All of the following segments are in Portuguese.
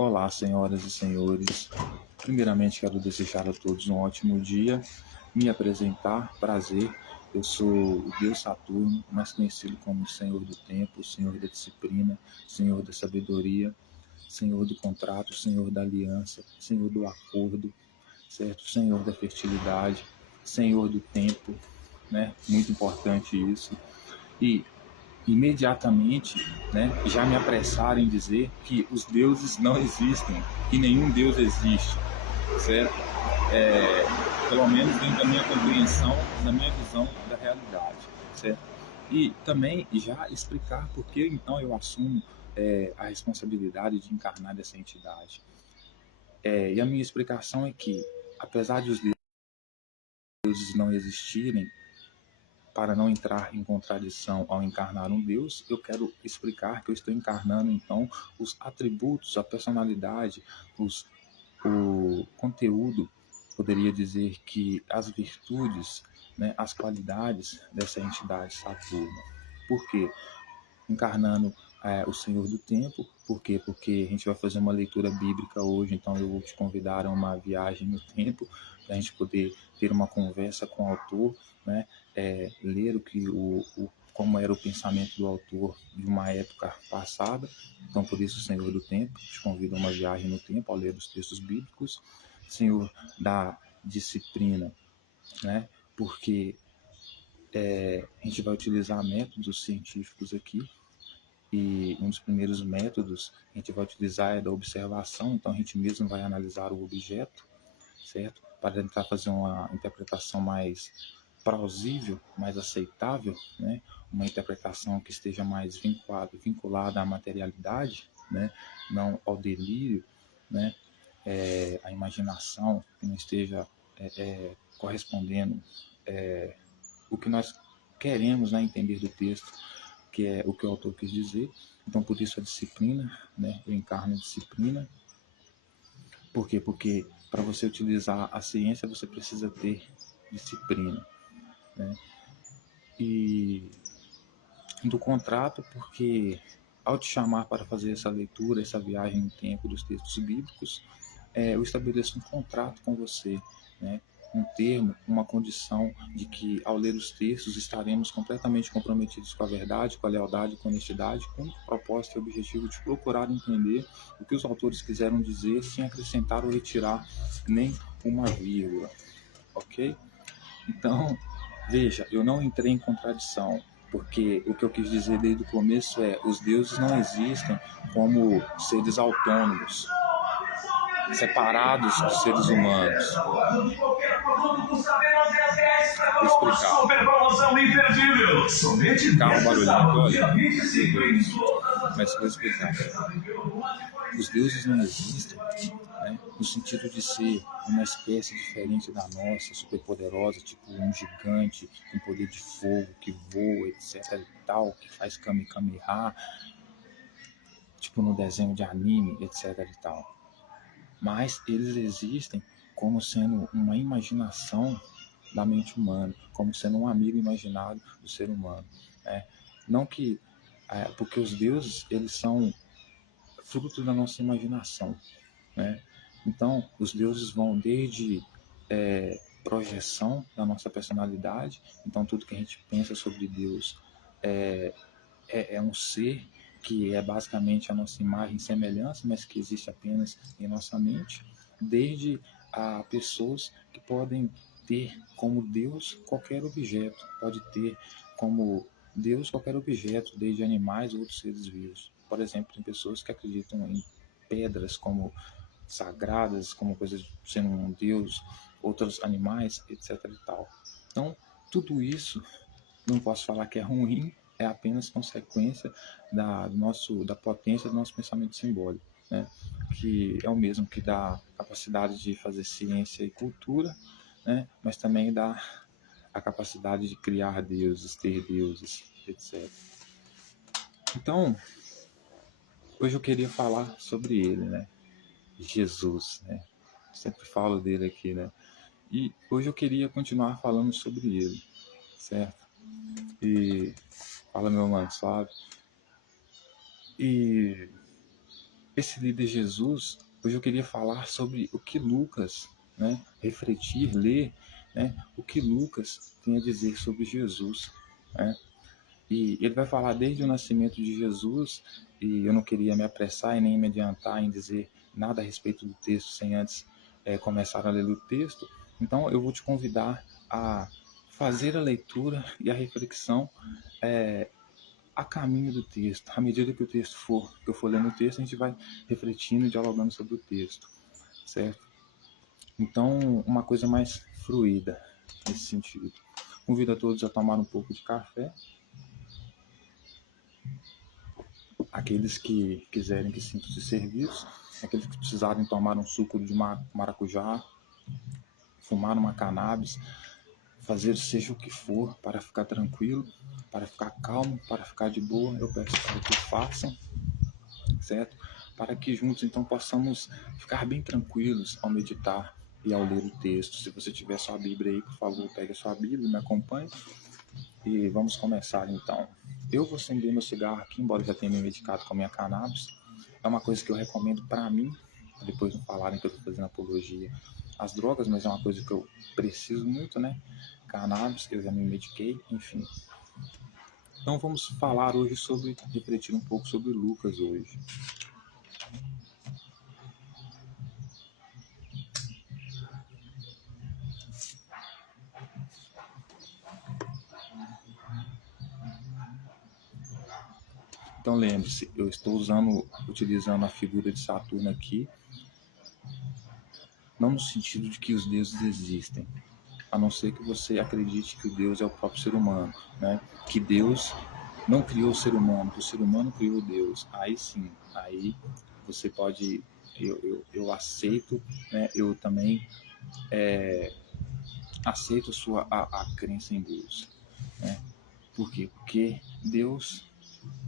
Olá, senhoras e senhores. Primeiramente, quero desejar a todos um ótimo dia. Me apresentar, prazer. Eu sou o Deus Saturno, mais conhecido como Senhor do Tempo, Senhor da Disciplina, Senhor da Sabedoria, Senhor do Contrato, Senhor da Aliança, Senhor do Acordo, certo? Senhor da Fertilidade, Senhor do Tempo, né? Muito importante isso. E imediatamente, né, já me apressaram em dizer que os deuses não existem, que nenhum Deus existe, certo? Pelo menos dentro da minha compreensão, da minha visão da realidade, certo? E também já explicar por que então eu assumo a responsabilidade de encarnar essa entidade. E a minha explicação é que, apesar de os deuses não existirem, para não entrar em contradição ao encarnar um Deus, eu quero explicar que eu estou encarnando, então, os atributos, a personalidade, o conteúdo, poderia dizer que as virtudes, né, as qualidades dessa entidade Saturno. Por quê? Encarnando o Senhor do Tempo. Por quê? Porque a gente vai fazer uma leitura bíblica hoje, então eu vou te convidar a uma viagem no tempo, para a gente poder ter uma conversa com o autor, né? Ler como era o pensamento do autor de uma época passada. Então, por isso, o Senhor do Tempo, te convido a uma viagem no tempo ao ler os textos bíblicos. Senhor da Disciplina, né? Porque a gente vai utilizar métodos científicos aqui, e um dos primeiros métodos que a gente vai utilizar é da observação. Então a gente mesmo vai analisar o objeto, certo? Para tentar fazer uma interpretação mais plausível, mais aceitável, né? Uma interpretação que esteja mais vinculada à materialidade, né? Não ao delírio, né? A imaginação, que não esteja correspondendo o que nós queremos, né, entender do texto, que é o que o autor quis dizer. Então, por isso a disciplina, né? Eu encarno a disciplina. Por quê? Porque para você utilizar a ciência, você precisa ter disciplina, né? E do contrato, porque ao te chamar para fazer essa leitura, essa viagem no tempo dos textos bíblicos, eu estabeleço um contrato com você, né? Um termo, uma condição de que, ao ler os textos, estaremos completamente comprometidos com a verdade, com a lealdade, com a honestidade, com o propósito e objetivo de procurar entender o que os autores quiseram dizer, sem acrescentar ou retirar nem uma vírgula, ok? Então, veja, eu não entrei em contradição, porque o que eu quis dizer desde o começo é: os deuses não existem como seres autônomos, separados dos seres humanos. Vou explicar. Super promoção imperdível. Somente carro barulhento, olha. Mas vou explicar. Os deuses não existem, né, no sentido de ser uma espécie diferente da nossa, superpoderosa, tipo um gigante com poder de fogo, que voa, etc e tal, que faz Kamehameha, tipo no desenho de anime, etc e tal. Mas eles existem como sendo uma imaginação da mente humana, como sendo um amigo imaginário do ser humano. Não que... porque os deuses, eles são fruto da nossa imaginação, né? Então, os deuses vão desde projeção da nossa personalidade. Então, tudo que a gente pensa sobre Deus é um ser que é basicamente a nossa imagem e semelhança, mas que existe apenas em nossa mente, desde a pessoas que podem ter como Deus qualquer objeto, pode ter como Deus qualquer objeto, desde animais ou outros seres vivos. Por exemplo, tem pessoas que acreditam em pedras como sagradas, como coisas sendo um Deus, outros animais, etc e tal. Então, tudo isso, não posso falar que é ruim, é apenas consequência da potência do nosso pensamento simbólico, né? Que é o mesmo que dá capacidade de fazer ciência e cultura, né? Mas também dá a capacidade de criar deuses, ter deuses, etc. Então, hoje eu queria falar sobre ele, né? Jesus, né? Sempre falo dele aqui, né? E hoje eu queria continuar falando sobre ele, certo? E fala, meu mano, sabe? E esse líder Jesus, hoje eu queria falar sobre o que Lucas, né, refletir, ler, né, o que Lucas tem a dizer sobre Jesus, né? E ele vai falar desde o nascimento de Jesus, e eu não queria me apressar e nem me adiantar em dizer nada a respeito do texto sem antes começar a ler o texto. Então eu vou te convidar a fazer a leitura e a reflexão a caminho do texto. À medida que eu for lendo o texto, a gente vai refletindo e dialogando sobre o texto, certo? Então, uma coisa mais fluida nesse sentido. Convido a todos a tomar um pouco de café. Aqueles que quiserem que sintam-se servidos, aqueles que precisarem tomar um suco de maracujá, fumar uma cannabis, fazer seja o que for para ficar tranquilo, para ficar calmo, para ficar de boa, eu peço para que façam, certo? Para que juntos então possamos ficar bem tranquilos ao meditar e ao ler o texto. Se você tiver sua Bíblia aí, por favor, pegue a sua Bíblia, me acompanhe e vamos começar então. Eu vou acender meu cigarro aqui, embora eu já tenha me medicado com a minha cannabis. É uma coisa que eu recomendo para mim, depois não falarem que eu estou fazendo apologia às drogas, mas é uma coisa que eu preciso muito, né? Cannabis, eu já me mediquei, enfim. Então vamos falar hoje sobre, refletir um pouco sobre Lucas hoje. Então lembre-se, eu estou utilizando a figura de Saturno aqui, não no sentido de que os deuses existem, a não ser que você acredite que o Deus é o próprio ser humano, né? Que Deus não criou o ser humano, que o ser humano criou Deus. Aí sim, aí você pode, eu aceito, né? Eu também aceito a crença em Deus, né? Por quê? Porque Deus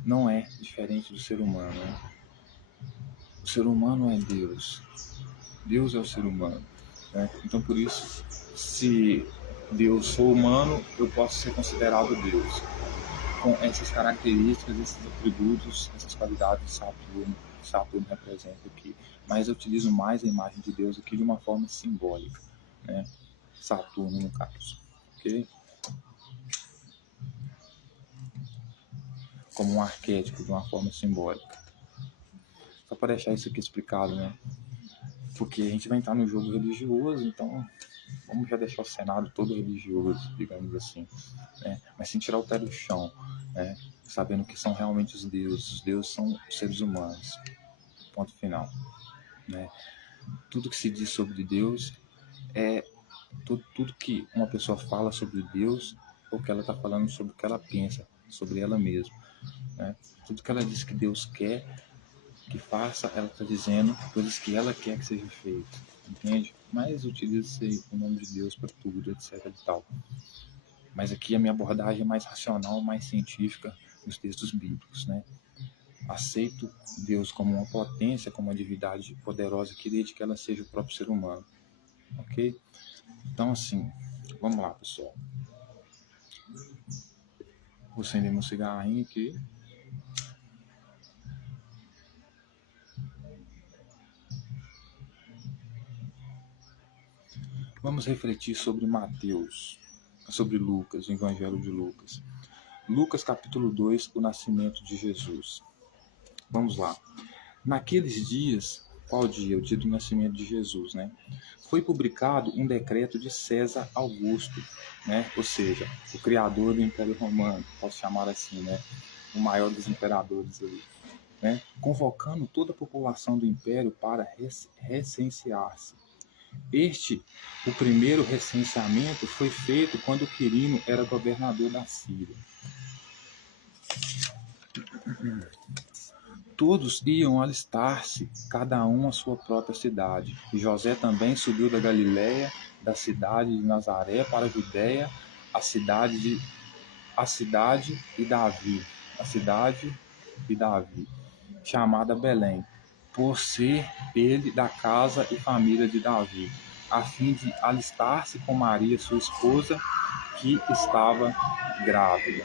não é diferente do ser humano, né? O ser humano é Deus. Deus é o ser humano, né? Então por isso, se Deus for humano, eu posso ser considerado Deus, com essas características, esses atributos, essas qualidades de Saturno representa aqui. Mas eu utilizo mais a imagem de Deus aqui de uma forma simbólica, né? Saturno no caso, ok? Como um arquétipo de uma forma simbólica. Só para deixar isso aqui explicado, né? Porque a gente vai entrar no jogo religioso, então vamos já deixar o cenário todo religioso, digamos assim, né? Mas sem tirar o pé do chão, né? Sabendo que são realmente os deuses são seres humanos, ponto final, né? Tudo que se diz sobre Deus é tudo que uma pessoa fala sobre Deus, ou que ela está falando sobre o que ela pensa, sobre ela mesma, né? Tudo que ela diz que Deus quer que faça, ela está dizendo coisas que ela quer que seja feito, entende? Mas utiliza-se o nome de Deus para tudo, etc e tal. Mas aqui a minha abordagem é mais racional, mais científica nos textos bíblicos, né? Aceito Deus como uma potência, como uma divindade poderosa, que desde que ela seja o próprio ser humano, ok? Então, assim, vamos lá, pessoal. Vou acender meu cigarrinho aqui. Vamos refletir sobre Mateus, sobre Lucas, o Evangelho de Lucas. Lucas capítulo 2, o nascimento de Jesus. Vamos lá. Naqueles dias, qual dia? O dia do nascimento de Jesus, né? Foi publicado um decreto de César Augusto, né? Ou seja, o criador do Império Romano, posso chamar assim, né? O maior dos imperadores ali, né? Convocando toda a população do Império para recensear-se. O primeiro recenseamento foi feito quando Quirino era governador da Síria. Todos iam alistar-se, cada um à sua própria cidade. E José também subiu da Galiléia, da cidade de Nazaré para a Judéia, a cidade e Davi, chamada Belém, por ser ele da casa e família de Davi, a fim de alistar-se com Maria, sua esposa, que estava grávida.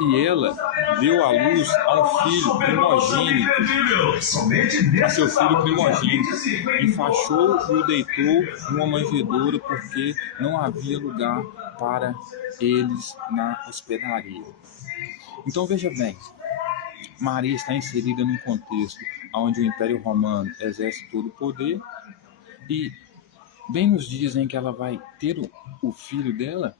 E ela deu à luz a um filho primogênito, a seu filho primogênito, enfaixou e o deitou numa manjedoura, porque não havia lugar para eles na hospedaria. Então veja bem, Maria está inserida num contexto onde o Império Romano exerce todo o poder, e bem nos dias em que ela vai ter o filho dela,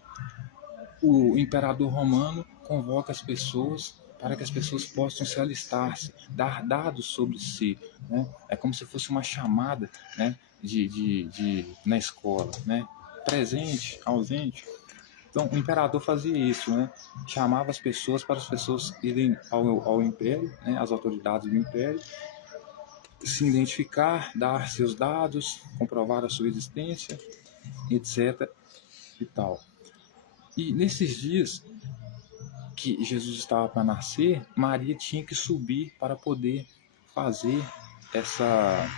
o imperador romano convoca as pessoas para que as pessoas possam se alistar-se, dar dados sobre si, né? É como se fosse uma chamada, né, na escola, né? Presente, ausente. Então, o imperador fazia isso, né? Chamava as pessoas para as pessoas irem ao império, né? As autoridades do império, se identificar, dar seus dados, comprovar a sua existência, etc. e tal. E nesses dias que Jesus estava para nascer, Maria tinha que subir para poder fazer essa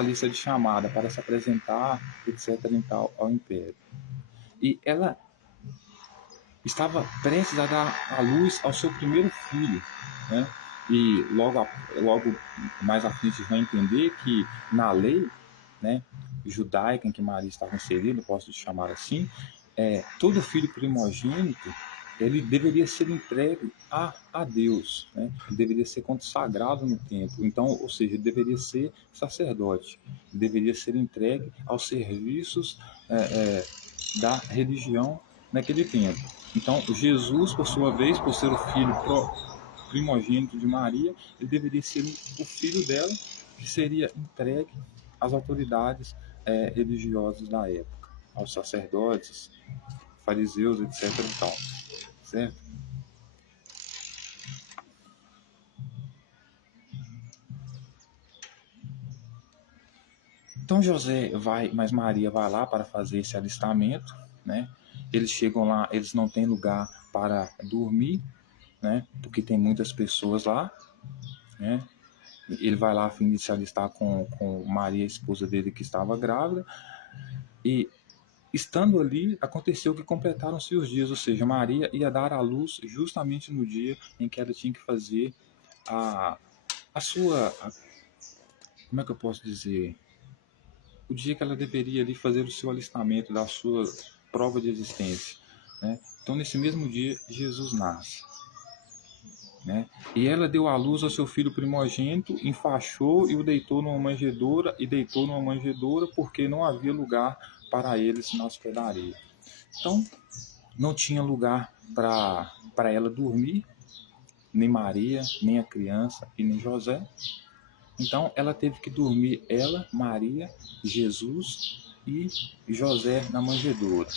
lista de chamada, para se apresentar, etc. e tal, ao império. E ela estava prestes a dar à luz ao seu primeiro filho, né? E logo mais à frente vai entender que na lei, né, judaica em que Maria estava inserida, posso chamar assim, todo filho primogênito ele deveria ser entregue a Deus, né? Ele deveria ser consagrado no templo. Então, ou seja, ele deveria ser sacerdote, ele deveria ser entregue aos serviços da religião naquele tempo. Então, Jesus, por sua vez, por ser o filho primogênito de Maria, ele deveria ser o filho dela, que seria entregue às autoridades religiosas da época, aos sacerdotes, fariseus, etc. e tal, certo? Então José vai, mas Maria vai lá para fazer esse alistamento, né? Eles chegam lá, eles não têm lugar para dormir, né? Porque tem muitas pessoas lá, né? Ele vai lá a fim de se alistar com Maria, a esposa dele, que estava grávida, e estando ali, aconteceu que completaram-se os dias, ou seja, Maria ia dar à luz justamente no dia em que ela tinha que fazer a sua, como é que eu posso dizer, o dia que ela deveria ali fazer o seu alistamento da sua prova de existência, né? Então, nesse mesmo dia, Jesus nasce. Né? E ela deu à luz ao seu filho primogênito, enfaixou e o deitou numa manjedoura, porque não havia lugar para eles na hospedaria. Então, não tinha lugar para ela dormir, nem Maria, nem a criança e nem José. Então, ela teve que dormir, ela, Maria, Jesus e José na manjedoura.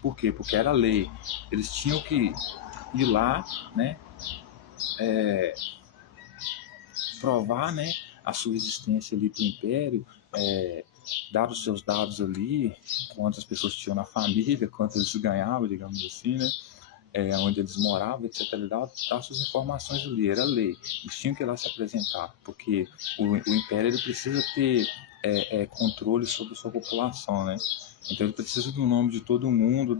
Por quê? Porque era lei. Eles tinham que ir lá, né? Provar, né, a sua existência ali para o Império, dar os seus dados ali, quantas pessoas tinham na família, quantas eles ganhavam, digamos assim, né, onde eles moravam, etc. Dar suas informações ali, era lei. Eles tinham que ir lá se apresentar, porque o Império ele precisa ter controle sobre a sua população, né? Então ele precisa do nome de todo mundo,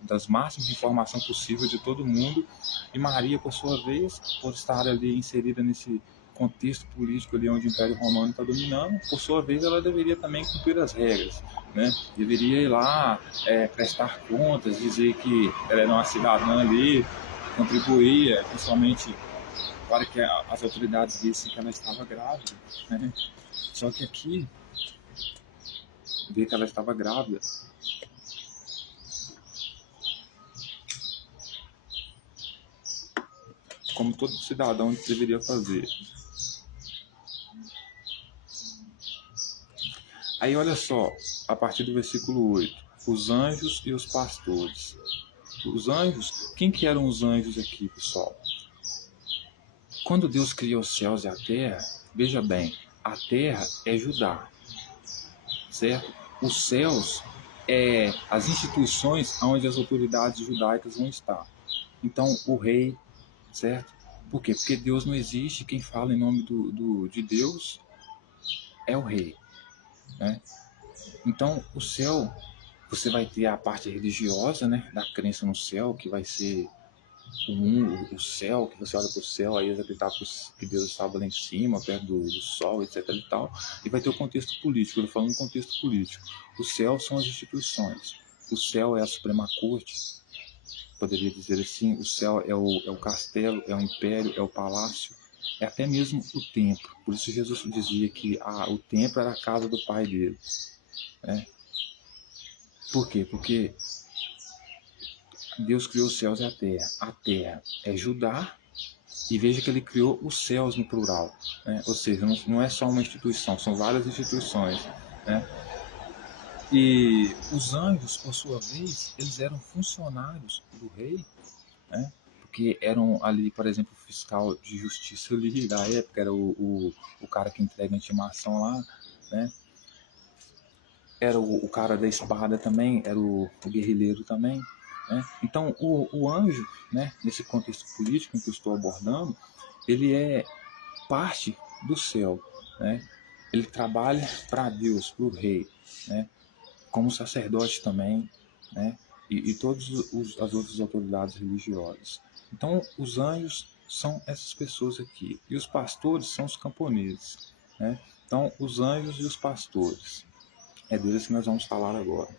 das máximas de informação possível de todo mundo. E Maria, por sua vez, por estar ali inserida nesse contexto político ali onde o Império Romano está dominando, por sua vez ela deveria também cumprir as regras, né? Deveria ir lá prestar contas, dizer que ela era uma cidadã ali, contribuía, principalmente para que as autoridades vissem que ela estava grávida, né? Só que aqui, ver que ela estava grávida, como todo cidadão deveria fazer. Aí olha só, a partir do versículo 8, os anjos e os pastores. Os anjos, quem que eram os anjos aqui, pessoal? Quando Deus criou os céus e a terra, veja bem, a terra é Judá, certo? Os céus as instituições onde as autoridades judaicas vão estar. Então, o rei, certo? Por quê? Porque Deus não existe, quem fala em nome de Deus é o rei, né? Então, o céu, você vai ter a parte religiosa, né, da crença no céu, que vai ser o céu, que você olha para o céu, aí acreditar que Deus estava lá em cima, perto do sol, etc. e tal. E vai ter o contexto político, ele falando no contexto político. O céu são as instituições. O céu é a Suprema Corte, poderia dizer assim. O céu é o castelo, é o império, é o palácio, é até mesmo o templo. Por isso Jesus dizia que o templo era a casa do pai dele. Né? Por quê? Porque Deus criou os céus e a terra. A terra é Judá, e veja que ele criou os céus no plural. Né? Ou seja, não é só uma instituição, são várias instituições. Né? E os anjos, por sua vez, eles eram funcionários do rei, né? Porque eram ali, por exemplo, o fiscal de justiça ali da época, era o cara que entrega a intimação lá, né? Era o cara da espada também, era o guerrilheiro também. Né? Então, o anjo, né, nesse contexto político que eu estou abordando, ele é parte do céu. Né? Ele trabalha para Deus, para o rei, né? Como sacerdote também, né? E todas as outras autoridades religiosas. Então, os anjos são essas pessoas aqui. E os pastores são os camponeses. Né? Então, os anjos e os pastores. É deles que nós vamos falar agora.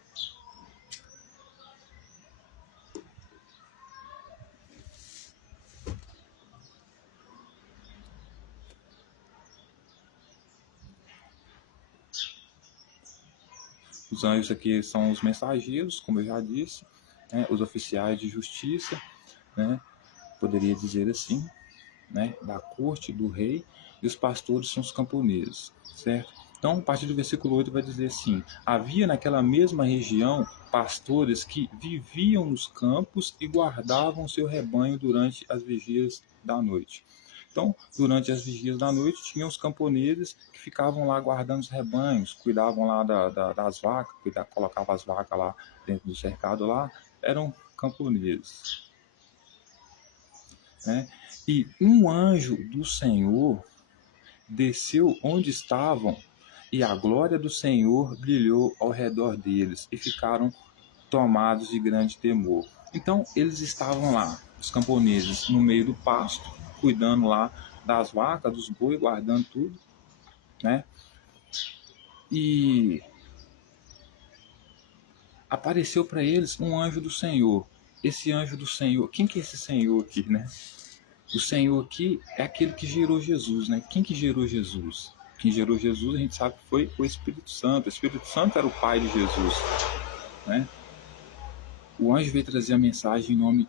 Os anjos aqui são os mensageiros, como eu já disse, né? Os oficiais de justiça, né? Poderia dizer assim, né? Da corte do rei, e os pastores são os camponeses, certo? Então, a partir do versículo 8 vai dizer assim: havia naquela mesma região pastores que viviam nos campos e guardavam seu rebanho durante as vigílias da noite. Então, durante as vigílias da noite, tinham os camponeses que ficavam lá guardando os rebanhos, cuidavam lá das vacas, colocavam as vacas lá dentro do cercado lá, eram camponeses. Né? E um anjo do Senhor desceu onde estavam, e a glória do Senhor brilhou ao redor deles, e ficaram tomados de grande temor. Então, eles estavam lá, os camponeses, no meio do pasto, cuidando lá das vacas, dos bois, guardando tudo, né? E apareceu para eles um anjo do Senhor. Esse anjo do Senhor, quem que é esse Senhor aqui, né? O Senhor aqui é aquele que gerou Jesus, né? Quem que gerou Jesus? Quem gerou Jesus, a gente sabe que foi o Espírito Santo. O Espírito Santo era o Pai de Jesus, né? O anjo veio trazer a mensagem em nome.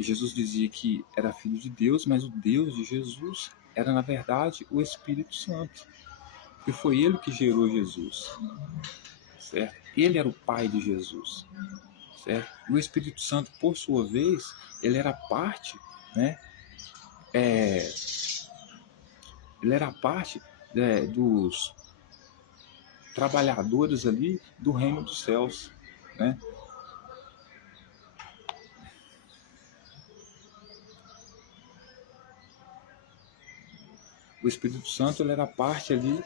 Jesus dizia que era filho de Deus, mas o Deus de Jesus era, na verdade, o Espírito Santo. Porque foi ele que gerou Jesus, certo? Ele era o Pai de Jesus, certo? E o Espírito Santo, por sua vez, ele era parte, né? Ele era parte dos trabalhadores ali do reino dos céus, né? O Espírito Santo ele era parte ali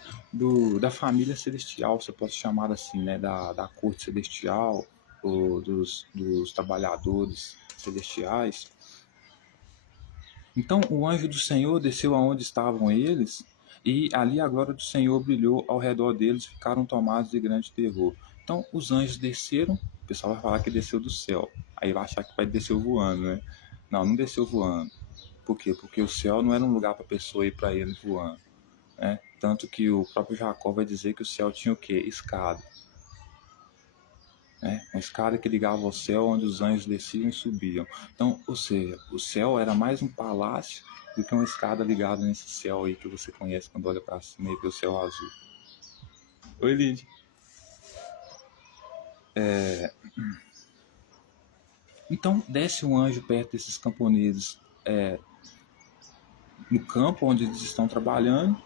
da família celestial, você pode chamar assim, né? Da corte celestial, ou dos trabalhadores celestiais. Então o anjo do Senhor desceu aonde estavam eles, e ali a glória do Senhor brilhou ao redor deles, ficaram tomados de grande terror. Então os anjos desceram, o pessoal vai falar que desceu do céu, aí vai achar que vai descer voando, né? Não, não desceu voando. Por quê? Porque o céu não era um lugar para a pessoa ir para ele voando. Né? Tanto que o próprio Jacó vai dizer que o céu tinha o quê? Escada. Né? Uma escada que ligava ao céu, onde os anjos desciam e subiam. Então, ou seja, o céu era mais um palácio do que uma escada ligada nesse céu aí que você conhece quando olha para cima e vê o céu azul. Oi, Lid. Então, desce um anjo perto desses camponeses no campo onde eles estão trabalhando.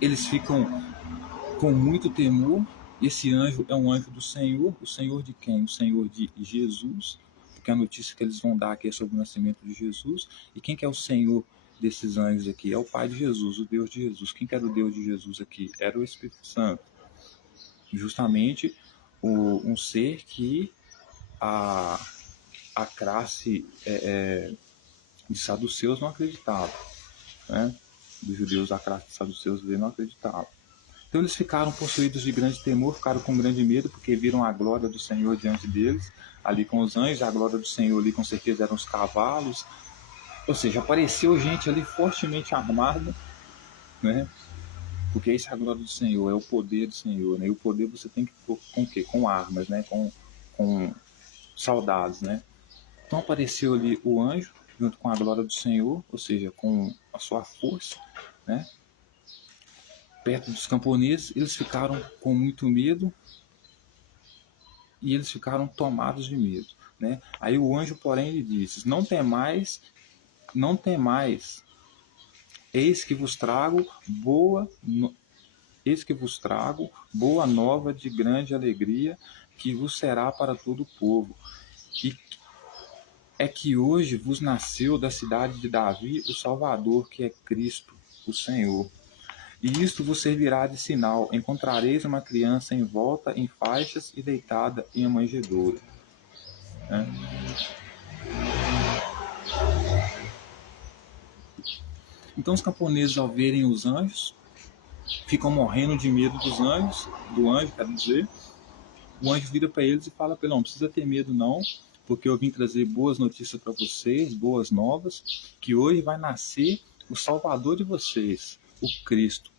Eles ficam com muito temor. Esse anjo é um anjo do Senhor. O Senhor de quem? O Senhor de Jesus, porque a notícia que eles vão dar aqui é sobre o nascimento de Jesus. E quem que é o Senhor desses anjos aqui? É o Pai de Jesus, o Deus de Jesus. Quem que era o Deus de Jesus aqui? Era o Espírito Santo. justamente um ser que a classe de saduceus não acreditava, né? Dos judeus, a classe de saduceus não acreditava. Então eles ficaram possuídos de grande temor, ficaram com grande medo, porque viram a glória do Senhor diante deles, ali com os anjos. A glória do Senhor ali com certeza eram os cavalos, ou seja, apareceu gente ali fortemente armada, né? Porque essa é a glória do Senhor, é o poder do Senhor, né? E o poder você tem que pôr com o quê? Com armas, né? Com soldados, né? Então apareceu ali o anjo junto com a glória do Senhor, ou seja, com a sua força, né? Perto dos camponeses, eles ficaram com muito medo e eles ficaram tomados de medo, né? Aí o anjo, porém, lhe disse: Não temais, não temais, eis que vos trago boa, eis que vos trago boa nova de grande alegria, que vos será para todo o povo. E é que hoje vos nasceu da cidade de Davi o Salvador, que é Cristo, o Senhor. E isto vos servirá de sinal: encontrareis uma criança envolta em faixas e deitada em uma manjedoura. Né? Então os camponeses, ao verem os anjos, ficam morrendo de medo dos anjos, do anjo, quero dizer. O anjo vira para eles e fala para ele: não precisa ter medo não, porque eu vim trazer boas notícias para vocês, boas novas, que hoje vai nascer o Salvador de vocês, o Cristo.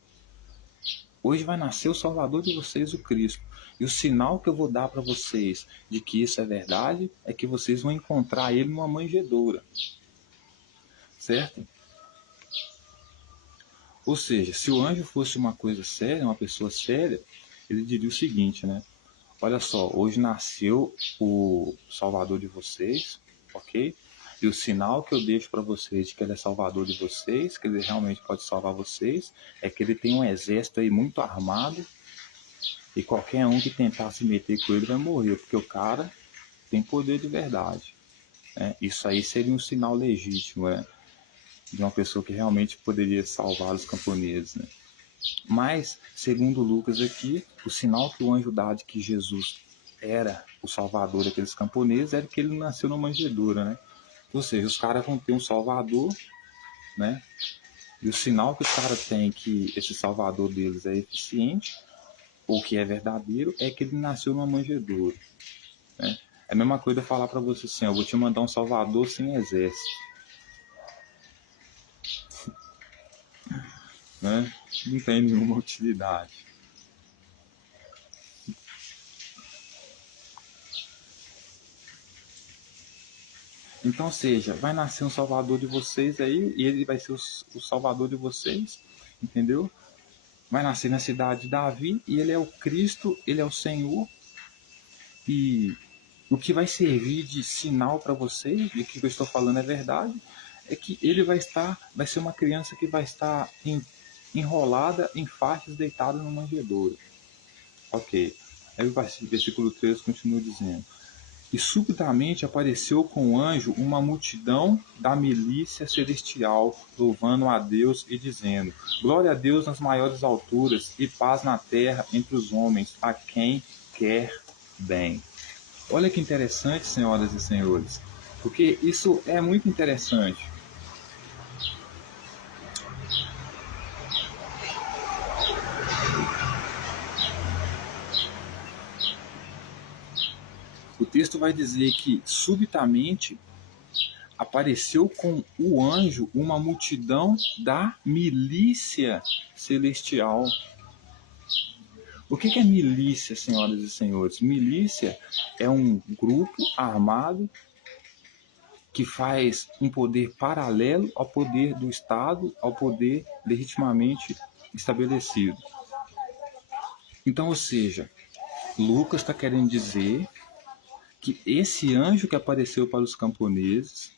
Hoje vai nascer o Salvador de vocês, o Cristo. E o sinal que eu vou dar para vocês de que isso é verdade é que vocês vão encontrar ele numa manjedoura. Certo? Ou seja, se o anjo fosse uma coisa séria, uma pessoa séria, ele diria o seguinte, né? Olha só, hoje nasceu o Salvador de vocês, ok? E o sinal que eu deixo para vocês de que ele é Salvador de vocês, que ele realmente pode salvar vocês, é que ele tem um exército aí muito armado e qualquer um que tentar se meter com ele vai morrer, porque o cara tem poder de verdade. Né? Isso aí seria um sinal legítimo, né? De uma pessoa que realmente poderia salvar os camponeses. Né? Mas, segundo Lucas aqui, o sinal que o anjo dá de que Jesus era o salvador daqueles camponeses era que ele nasceu numa manjedoura, né? Ou seja, os caras vão ter um salvador, né? E o sinal que os caras têm que esse salvador deles é eficiente, ou que é verdadeiro, é que ele nasceu numa manjedoura, né? É a mesma coisa falar para você assim, eu vou te mandar um salvador sem exército, né? Não tem nenhuma utilidade. Então, seja, vai nascer um salvador de vocês aí, e ele vai ser o salvador de vocês, entendeu? Vai nascer na cidade de Davi, e ele é o Cristo, ele é o Senhor, e o que vai servir de sinal para vocês, de que eu estou falando é verdade, é que ele vai ser uma criança que vai estar enrolada em faixas, deitada numa manjedoura. Ok. Aí o versículo 3 continua dizendo: E subitamente apareceu com o anjo uma multidão da milícia celestial, louvando a Deus e dizendo: Glória a Deus nas maiores alturas e paz na terra entre os homens, a quem quer bem. Olha que interessante, senhoras e senhores, porque isso é muito interessante. O texto vai dizer que subitamente apareceu com o anjo uma multidão da milícia celestial. O que é milícia, senhoras e senhores? Milícia é um grupo armado que faz um poder paralelo ao poder do Estado, ao poder legitimamente estabelecido. Então, ou seja, Lucas está querendo dizer que esse anjo que apareceu para os camponeses,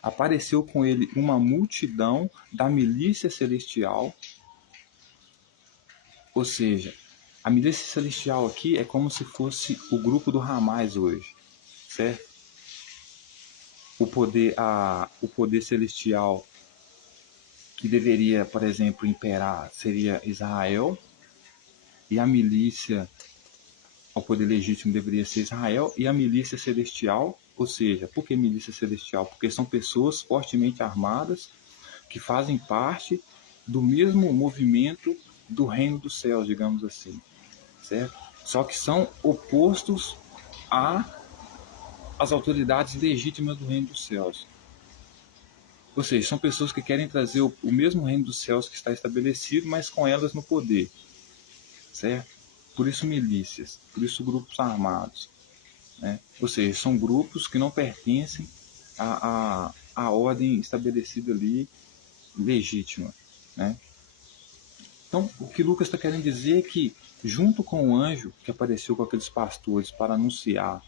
apareceu com ele uma multidão da milícia celestial, ou seja, a milícia celestial aqui é como se fosse o grupo do Hamas hoje, certo? O poder celestial que deveria, por exemplo, imperar seria Israel, e a milícia ao poder legítimo deveria ser Israel, e a milícia celestial, ou seja, por que milícia celestial? Porque são pessoas fortemente armadas que fazem parte do mesmo movimento do reino dos céus, digamos assim, certo? Só que são opostos às autoridades legítimas do reino dos céus. Ou seja, são pessoas que querem trazer o mesmo reino dos céus que está estabelecido, mas com elas no poder, certo? Por isso milícias, por isso grupos armados, né? Ou seja, são grupos que não pertencem à ordem estabelecida ali, legítima, né? Então, o que Lucas está querendo dizer é que, junto com o anjo que apareceu com aqueles pastores para anunciar,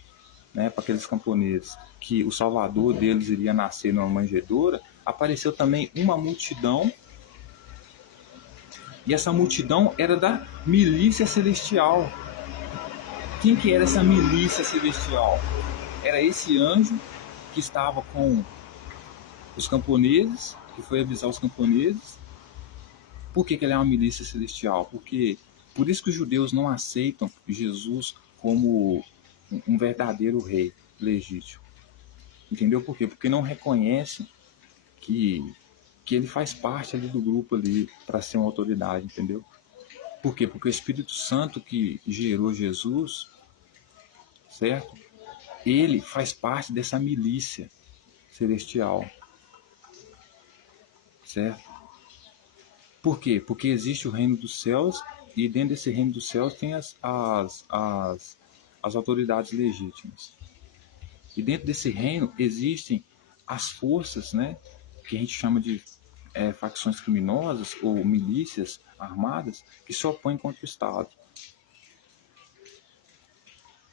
né, para aqueles camponeses, que o Salvador deles iria nascer numa manjedoura, apareceu também uma multidão, e essa multidão era da milícia celestial. Quem que era essa milícia celestial? Era esse anjo que estava com os camponeses, que foi avisar os camponeses. Por que ele é uma milícia celestial? Porque por isso que os judeus não aceitam Jesus como um verdadeiro rei legítimo. Entendeu por quê? Porque não reconhecem que ele faz parte ali do grupo ali para ser uma autoridade, entendeu? Por quê? Porque o Espírito Santo que gerou Jesus, certo? Ele faz parte dessa milícia celestial, certo? Por quê? Porque existe o reino dos céus, e dentro desse reino dos céus tem as autoridades legítimas. E dentro desse reino existem as forças, né, que a gente chama de facções criminosas ou milícias armadas que se opõem contra o Estado.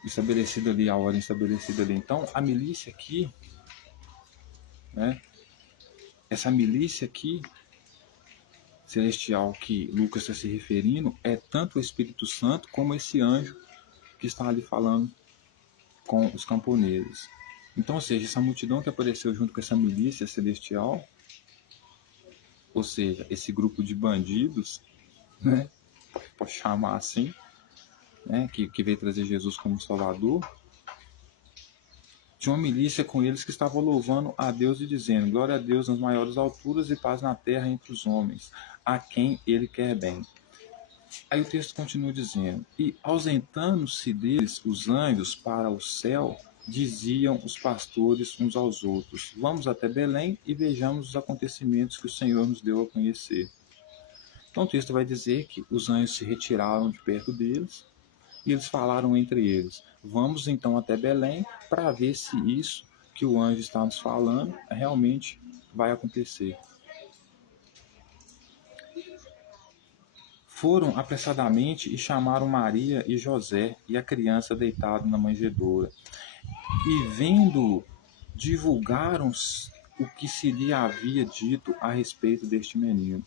Estabelecida ali, a ordem estabelecida ali. Então, a milícia aqui, né, essa milícia aqui celestial que Lucas está se referindo é tanto o Espírito Santo como esse anjo que está ali falando com os camponeses. Então, ou seja, essa multidão que apareceu junto com essa milícia celestial, ou seja, esse grupo de bandidos, né, pode chamar assim, né, que veio trazer Jesus como Salvador, tinha uma milícia com eles que estavam louvando a Deus e dizendo: glória a Deus nas maiores alturas e paz na terra entre os homens, a quem ele quer bem. Aí o texto continua dizendo: e ausentando-se deles os anjos para o céu, diziam os pastores uns aos outros: vamos até Belém e vejamos os acontecimentos que o Senhor nos deu a conhecer. Então o texto vai dizer que os anjos se retiraram de perto deles e eles falaram entre eles: vamos então até Belém para ver se isso que o anjo está nos falando realmente vai acontecer. Foram apressadamente e chamaram Maria e José e a criança deitado na manjedoura. E vendo, divulgaram o que se lhe havia dito a respeito deste menino.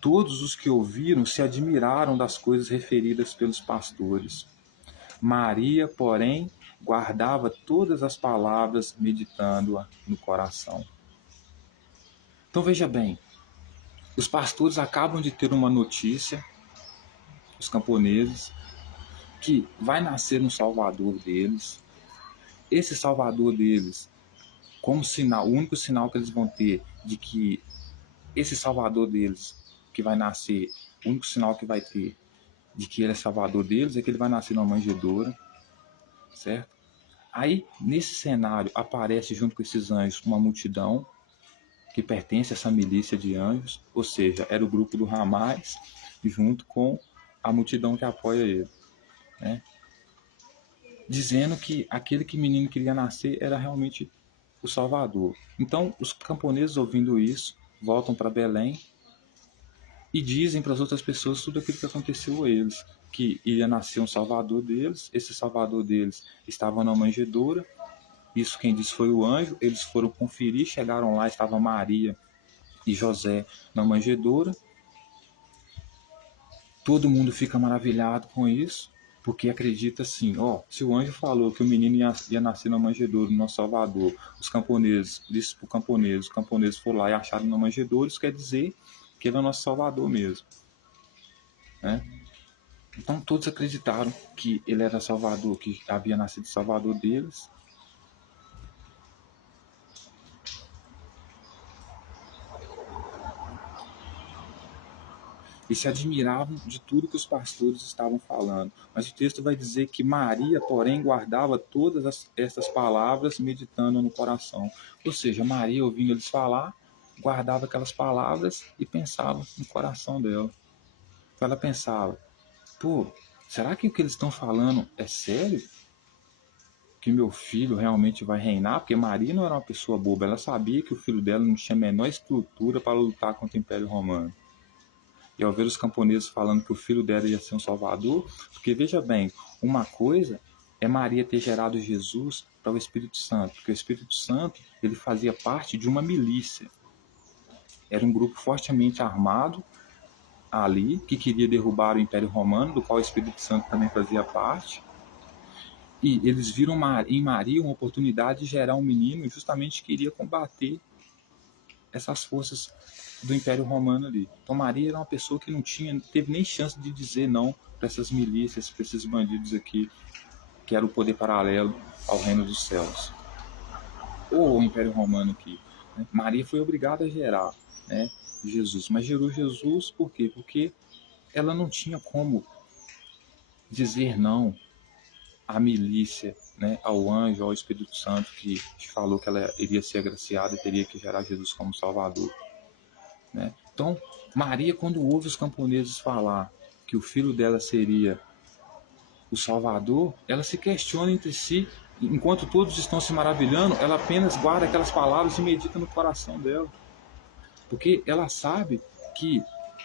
Todos os que ouviram se admiraram das coisas referidas pelos pastores. Maria, porém, guardava todas as palavras, meditando-a no coração. Então veja bem, os pastores acabam de ter uma notícia, os camponeses, que vai nascer um salvador deles. Esse salvador deles, como sinal, o único sinal que eles vão ter de que esse salvador deles que vai nascer, o único sinal que vai ter de que ele é salvador deles é que ele vai nascer numa manjedoura, certo? Aí, nesse cenário, aparece junto com esses anjos uma multidão que pertence a essa milícia de anjos, ou seja, era o grupo do Ramais, junto com a multidão que apoia ele, né? Dizendo que aquele que menino queria nascer era realmente o Salvador. Então, os camponeses, ouvindo isso, voltam para Belém e dizem para as outras pessoas tudo aquilo que aconteceu a eles, que ia nascer um Salvador deles, esse Salvador deles estava na manjedoura. Isso quem disse foi o anjo. Eles foram conferir, chegaram lá, estava Maria e José na manjedoura. Todo mundo fica maravilhado com isso, porque acredita assim: ó, se o anjo falou que o menino ia nascer na manjedoura, no nosso Salvador, os camponeses, disse para os camponeses foram lá e acharam na manjedoura, isso quer dizer que ele é o nosso Salvador mesmo, né? Então todos acreditaram que ele era Salvador, que havia nascido Salvador deles. E se admiravam de tudo que os pastores estavam falando. Mas o texto vai dizer que Maria, porém, guardava todas essas palavras, meditando no coração. Ou seja, Maria, ouvindo eles falar, guardava aquelas palavras e pensava no coração dela. Então ela pensava, pô, será que o que eles estão falando é sério? Que meu filho realmente vai reinar? Porque Maria não era uma pessoa boba, ela sabia que o filho dela não tinha a menor estrutura para lutar contra o Império Romano. E ao ver os camponeses falando que o filho dela ia ser um salvador, porque veja bem, uma coisa é Maria ter gerado Jesus para o Espírito Santo, porque o Espírito Santo ele fazia parte de uma milícia. Era um grupo fortemente armado ali, que queria derrubar o Império Romano, do qual o Espírito Santo também fazia parte. E eles viram em Maria uma oportunidade de gerar um menino e justamente queria combater essas forças do Império Romano ali. Então Maria era uma pessoa que não teve nem chance de dizer não para essas milícias, para esses bandidos aqui, que era o poder paralelo ao reino dos céus. Ou o Império Romano aqui. Né? Maria foi obrigada a gerar, né, Jesus. Mas gerou Jesus por quê? Porque ela não tinha como dizer não à milícia, né, ao anjo, ao Espírito Santo, que falou que ela iria ser agraciada e teria que gerar Jesus como Salvador. Né? Então, Maria, quando ouve os camponeses falar que o filho dela seria o Salvador, ela se questiona entre si, enquanto todos estão se maravilhando, ela apenas guarda aquelas palavras e medita no coração dela. Porque ela sabe que,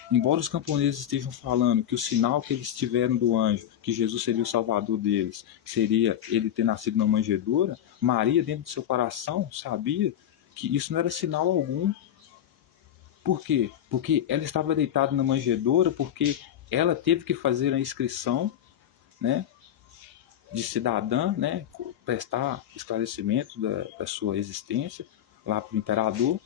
embora os camponeses estejam falando que o sinal que eles tiveram do anjo, que Jesus seria o Salvador deles, seria ele ter nascido na manjedoura, Maria, dentro do seu coração, sabia que isso não era sinal algum. Por quê? Porque ela estava deitada na manjedoura, porque ela teve que fazer a inscrição, né, de cidadã, né, prestar esclarecimento da sua existência lá para o imperador.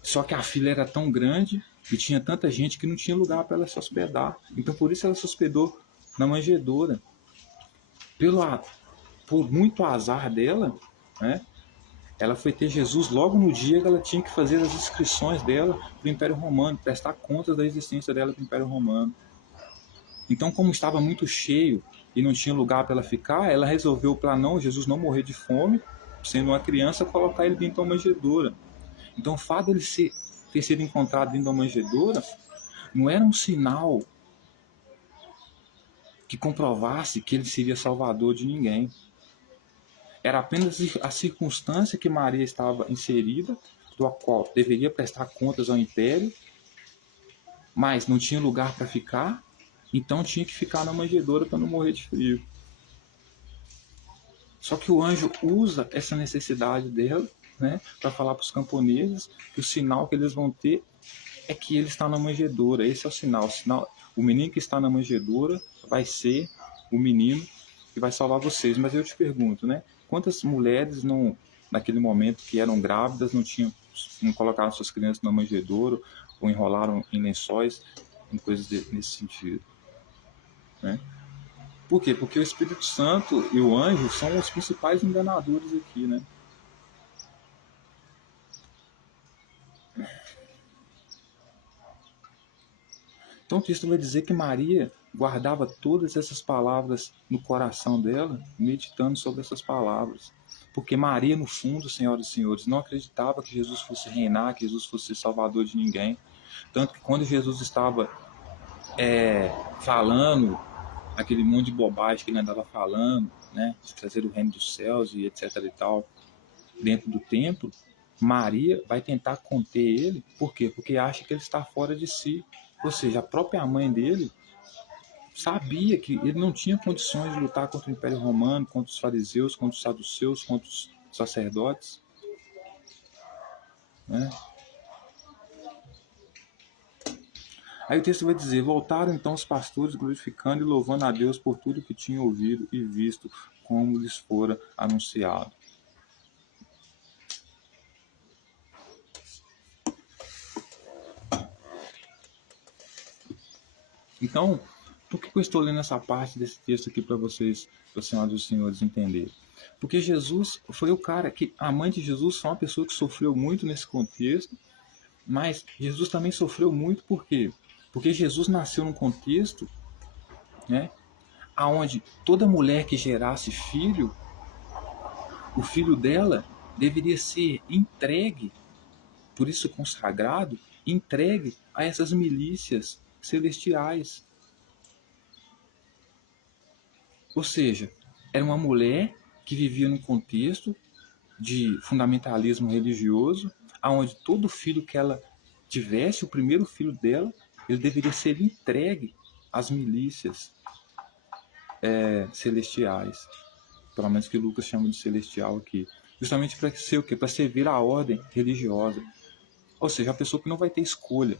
Só que a fila era tão grande e tinha tanta gente que não tinha lugar para ela se hospedar. Então por isso ela se hospedou na manjedoura. Por muito azar dela, né, ela foi ter Jesus logo no dia que ela tinha que fazer as inscrições dela para o Império Romano, prestar contas da existência dela para o Império Romano. Então, como estava muito cheio e não tinha lugar para ela ficar, ela resolveu, para não Jesus não morrer de fome, sendo uma criança, colocar ele dentro da manjedoura. Então, o fato dele ter sido encontrado dentro da manjedoura não era um sinal que comprovasse que ele seria salvador de ninguém. Era apenas a circunstância que Maria estava inserida, do qual deveria prestar contas ao império, mas não tinha lugar para ficar, então tinha que ficar na manjedoura para não morrer de frio. Só que o anjo usa essa necessidade dela, né, para falar para os camponeses que o sinal que eles vão ter é que ele está na manjedoura. Esse é o sinal. O menino que está na manjedoura vai ser o menino que vai salvar vocês. Mas eu te pergunto, né? Quantas mulheres naquele momento que eram grávidas não colocaram suas crianças na manjedoura ou enrolaram em lençóis, em coisas nesse sentido, né? Por quê? Porque o Espírito Santo e o anjo são os principais enganadores aqui, né? Então o texto vai dizer que Maria guardava todas essas palavras no coração dela, meditando sobre essas palavras. Porque Maria, no fundo, senhoras e senhores, não acreditava que Jesus fosse reinar, que Jesus fosse salvador de ninguém. Tanto que quando Jesus estava falando aquele monte de bobagem que ele andava falando, né, de trazer o reino dos céus e etc e tal, dentro do templo, Maria vai tentar conter ele. Por quê? Porque acha que ele está fora de si. Ou seja, a própria mãe dele sabia que ele não tinha condições de lutar contra o Império Romano, contra os fariseus, contra os saduceus, contra os sacerdotes, né? Aí o texto vai dizer: voltaram então os pastores glorificando e louvando a Deus por tudo que tinham ouvido e visto, como lhes fora anunciado. Então, Por que eu estou lendo essa parte desse texto aqui para vocês, para os senhoras e os senhores entenderem? Porque Jesus foi o cara que, a mãe de Jesus foi uma pessoa que sofreu muito nesse contexto, mas Jesus também sofreu muito por quê? Porque Jesus nasceu num contexto, né, aonde toda mulher que gerasse filho, o filho dela deveria ser entregue, por isso consagrado, entregue a essas milícias celestiais. Ou seja, era uma mulher que vivia num contexto de fundamentalismo religioso, aonde todo filho que ela tivesse, o primeiro filho dela, ele deveria ser entregue às milícias celestiais. Pelo menos que Lucas chama de celestial aqui. Justamente para ser o quê? Para servir a ordem religiosa. Ou seja, a pessoa que não vai ter escolha.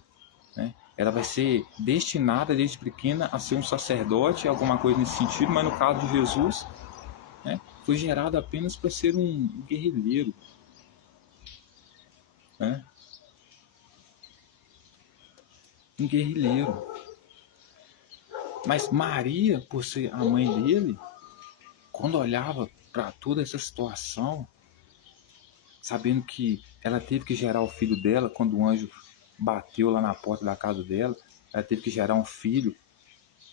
Né? Ela vai ser destinada desde pequena a ser um sacerdote, alguma coisa nesse sentido, mas no caso de Jesus, né, foi gerada apenas para ser um guerrilheiro. Né? Um guerrilheiro. Mas Maria, por ser a mãe dele, quando olhava para toda essa situação, sabendo que ela teve que gerar o filho dela, quando o anjo bateu lá na porta da casa dela, ela teve que gerar um filho,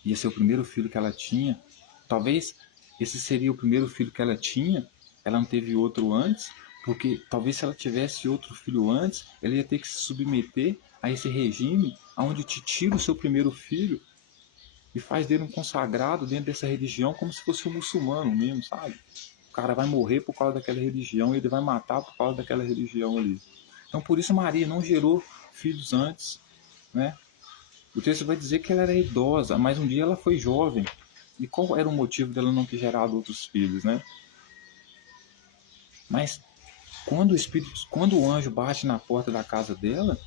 ia ser o primeiro filho que ela tinha. Talvez esse seria o primeiro filho que ela tinha, ela não teve outro antes, porque talvez se ela tivesse outro filho antes, ela ia ter que se submeter a esse regime onde te tira o seu primeiro filho e faz dele um consagrado dentro dessa religião como se fosse um muçulmano mesmo, sabe? O cara vai morrer por causa daquela religião e ele vai matar por causa daquela religião ali. Então por isso Maria não gerou filhos antes, né? O texto vai dizer que ela era idosa, mas um dia ela foi jovem. E qual era o motivo dela não ter gerado outros filhos, né? Mas quando o anjo bate na porta da casa dela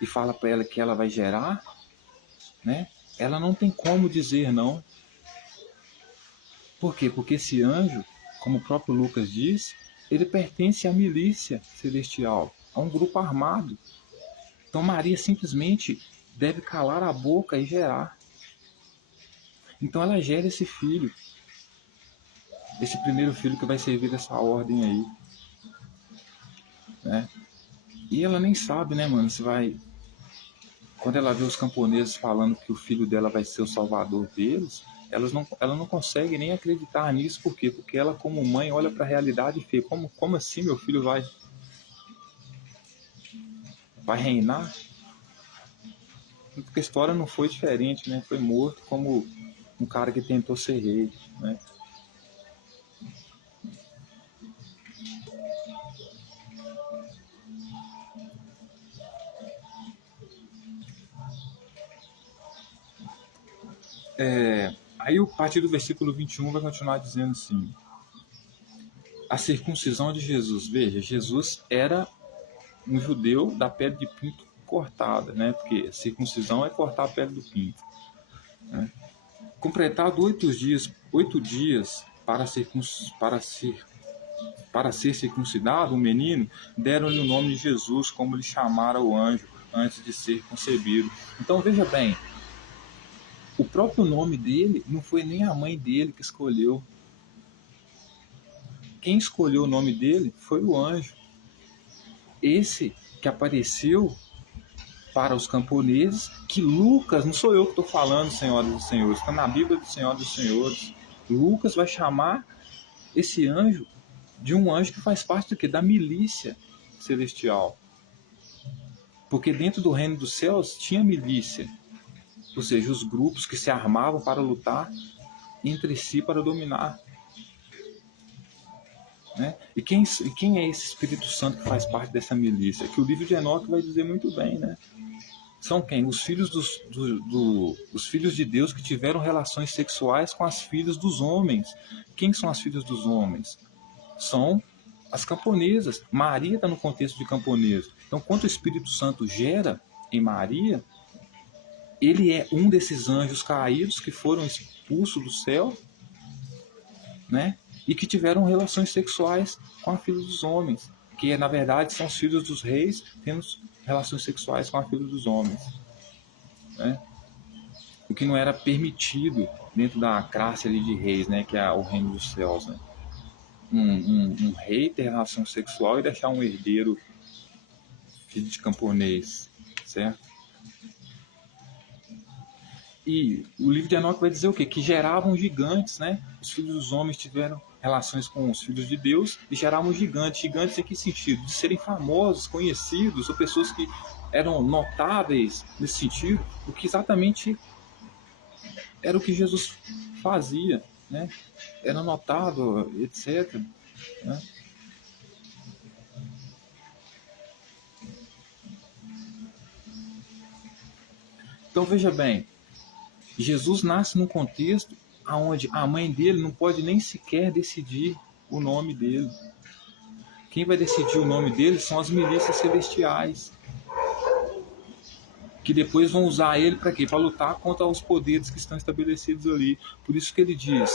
e fala para ela que ela vai gerar, né? Ela não tem como dizer não. Por quê? Porque esse anjo, como o próprio Lucas diz, ele pertence à milícia celestial, a um grupo armado. Então Maria simplesmente deve calar a boca e gerar. Então ela gera esse filho, esse primeiro filho que vai servir dessa ordem aí. Né? E ela nem sabe, né, mano, se vai... Quando ela vê os camponeses falando que o filho dela vai ser o salvador deles, ela não consegue nem acreditar nisso. Por quê? Porque ela, como mãe, olha para a realidade e vê, como assim meu filho vai reinar? Porque a história não foi diferente, né? Foi morto como um cara que tentou ser rei, né? Aí a partir do versículo 21 vai continuar dizendo assim: a circuncisão de Jesus. Veja, Jesus era um judeu da pele de pinto cortada, né? Porque circuncisão é cortar a pele do pinto. Né? Completado 8 dias para ser circuncidado, o menino, deram-lhe o nome de Jesus, como lhe chamara o anjo antes de ser concebido. Então veja bem, o próprio nome dele não foi nem a mãe dele que escolheu. Quem escolheu o nome dele foi o anjo. Esse que apareceu para os camponeses, que Lucas, não sou eu que estou falando, senhoras e senhores, está na Bíblia dos Senhoras e Senhores. Lucas vai chamar esse anjo de um anjo que faz parte do quê? Da milícia celestial. Porque dentro do reino dos céus tinha milícia, ou seja, os grupos que se armavam para lutar entre si para dominar. Né? E quem é esse Espírito Santo que faz parte dessa milícia? Que o livro de Enoque vai dizer muito bem, né? São quem? Os filhos, os filhos de Deus que tiveram relações sexuais com as filhas dos homens. Quem são as filhas dos homens? São as camponesas. Maria está no contexto de camponesa. Então, quando o Espírito Santo gera em Maria, ele é um desses anjos caídos que foram expulsos do céu, né? E que tiveram relações sexuais com a filha dos homens, que na verdade são os filhos dos reis tendo relações sexuais com a filha dos homens. Né? o que não era permitido dentro da classe ali de reis, né, que é o reino dos céus, né? Um rei ter relação sexual e deixar um herdeiro filho de camponês, certo? E o livro de Enoque vai dizer o quê? Que geravam gigantes, né? Os filhos dos homens tiveram relações com os filhos de Deus e geravam gigantes. Gigantes em que sentido? De serem famosos, conhecidos, ou pessoas que eram notáveis nesse sentido, o que exatamente era o que Jesus fazia, né? Era notável, etc. Né? Então veja bem, Jesus nasce num contexto onde a mãe dele não pode nem sequer decidir o nome dele. Quem vai decidir o nome dele são as milícias celestiais, que depois vão usar ele para quê? Para lutar contra os poderes que estão estabelecidos ali. Por isso que ele diz: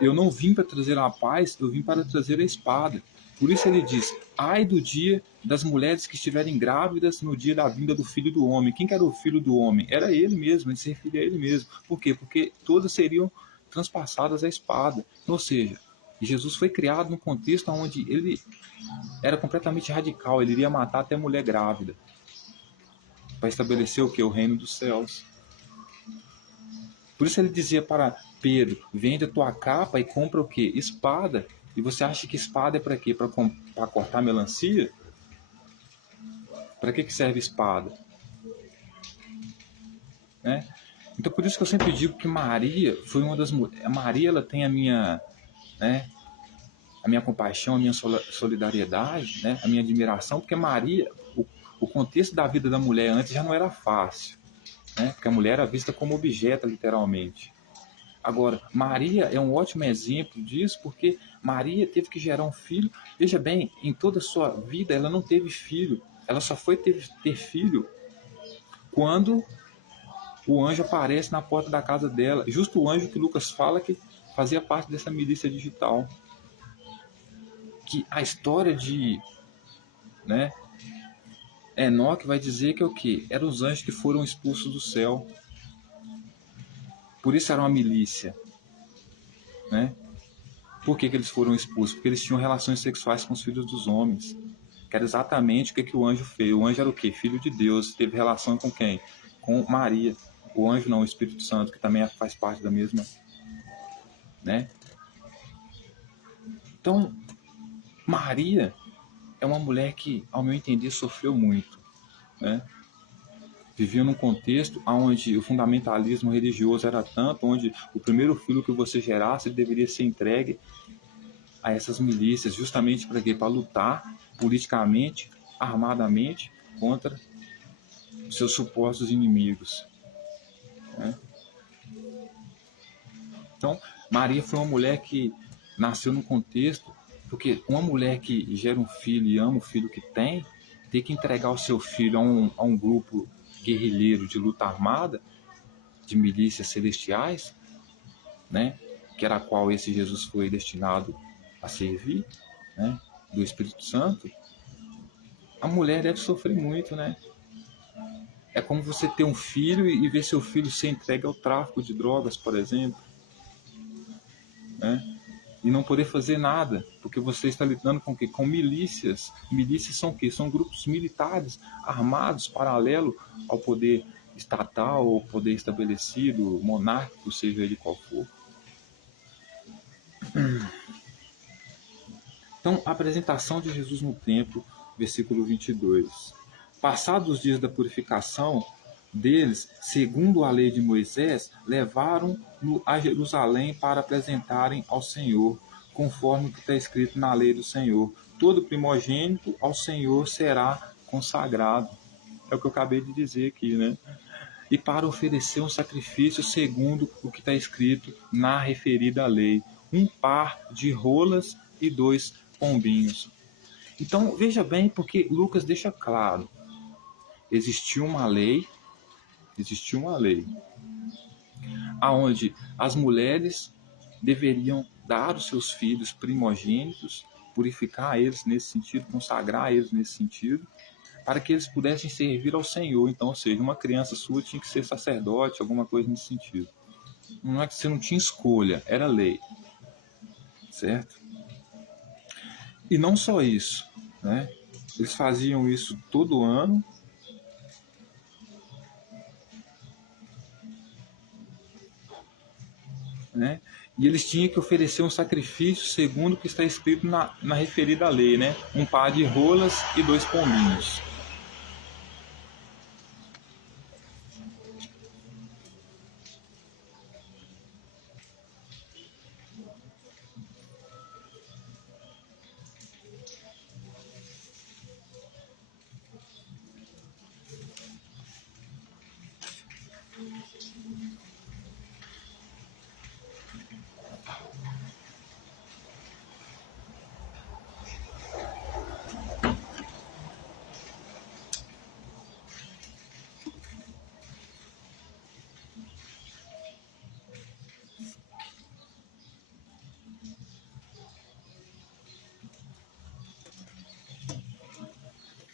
eu não vim para trazer a paz, eu vim para trazer a espada. Por isso ele diz: ai do dia das mulheres que estiverem grávidas no dia da vinda do Filho do Homem. Quem que era o Filho do Homem? Era ele mesmo, ele se referia a ele mesmo. Por quê? Porque todas seriam transpassadas à espada. Ou seja, Jesus foi criado num contexto onde ele era completamente radical, ele iria matar até mulher grávida, para estabelecer o que? O reino dos céus. Por isso ele dizia para Pedro: vende a tua capa e compra o quê? Espada. E você acha que espada é para quê? Para cortar melancia? Para que serve espada? Né? Então por isso que eu sempre digo que Maria foi uma das mulheres. Maria, ela tem a minha, né, a minha compaixão, a minha solidariedade, né, a minha admiração, porque Maria, o contexto da vida da mulher antes já não era fácil, né, porque a mulher era vista como objeto, literalmente. Agora, Maria é um ótimo exemplo disso, porque Maria teve que gerar um filho. Veja bem, em toda a sua vida ela não teve filho. Ela só foi ter filho quando o anjo aparece na porta da casa dela. Justo o anjo que Lucas fala que fazia parte dessa milícia digital. Que a história de, né, Enoque vai dizer que é o quê? Eram os anjos que foram expulsos do céu. Por isso era uma milícia, né? Por que eles foram expulsos? Porque eles tinham relações sexuais com os filhos dos homens. Que era exatamente o que o anjo fez. O anjo era o quê? Filho de Deus. Teve relação com quem? Com Maria. O anjo não, o Espírito Santo, que também faz parte da mesma, né? Então, Maria é uma mulher que, ao meu entender, sofreu muito, né? Vivia num contexto onde o fundamentalismo religioso era tanto, onde o primeiro filho que você gerasse deveria ser entregue a essas milícias, justamente para quê? Para lutar politicamente, armadamente, contra os seus supostos inimigos, né? Então, Maria foi uma mulher que nasceu num contexto, porque uma mulher que gera um filho e ama o filho que tem que entregar o seu filho a um grupo guerrilheiro de luta armada, de milícias celestiais, né, que era a qual esse Jesus foi destinado a servir, né, do Espírito Santo, a mulher deve sofrer muito, né? É como você ter um filho e ver seu filho ser entregue ao tráfico de drogas, por exemplo, né? E não poder fazer nada, porque você está lidando com o quê? Com milícias. Milícias são o quê? São grupos militares armados paralelo ao poder estatal ou poder estabelecido, monárquico, seja ele qual for. Então, a apresentação de Jesus no templo, versículo 22. Passados os dias da purificação deles, segundo a lei de Moisés, levaram-no a Jerusalém para apresentarem ao Senhor, conforme o que está escrito na lei do Senhor. Todo primogênito ao Senhor será consagrado. É o que eu acabei de dizer aqui, né? E para oferecer um sacrifício segundo o que está escrito na referida lei, um par de rolas e 2 pombinhos. Então, veja bem, porque Lucas deixa claro, existiu uma lei, aonde as mulheres deveriam dar os seus filhos primogênitos, purificar eles nesse sentido, consagrar eles nesse sentido, para que eles pudessem servir ao Senhor. Então, ou seja, uma criança sua tinha que ser sacerdote, alguma coisa nesse sentido. Não é que você não tinha escolha, era lei, certo? E não só isso, né? Eles faziam isso todo ano, né? E eles tinham que oferecer um sacrifício segundo o que está escrito na referida lei, né? Um par de rolas e 2 pombinhos.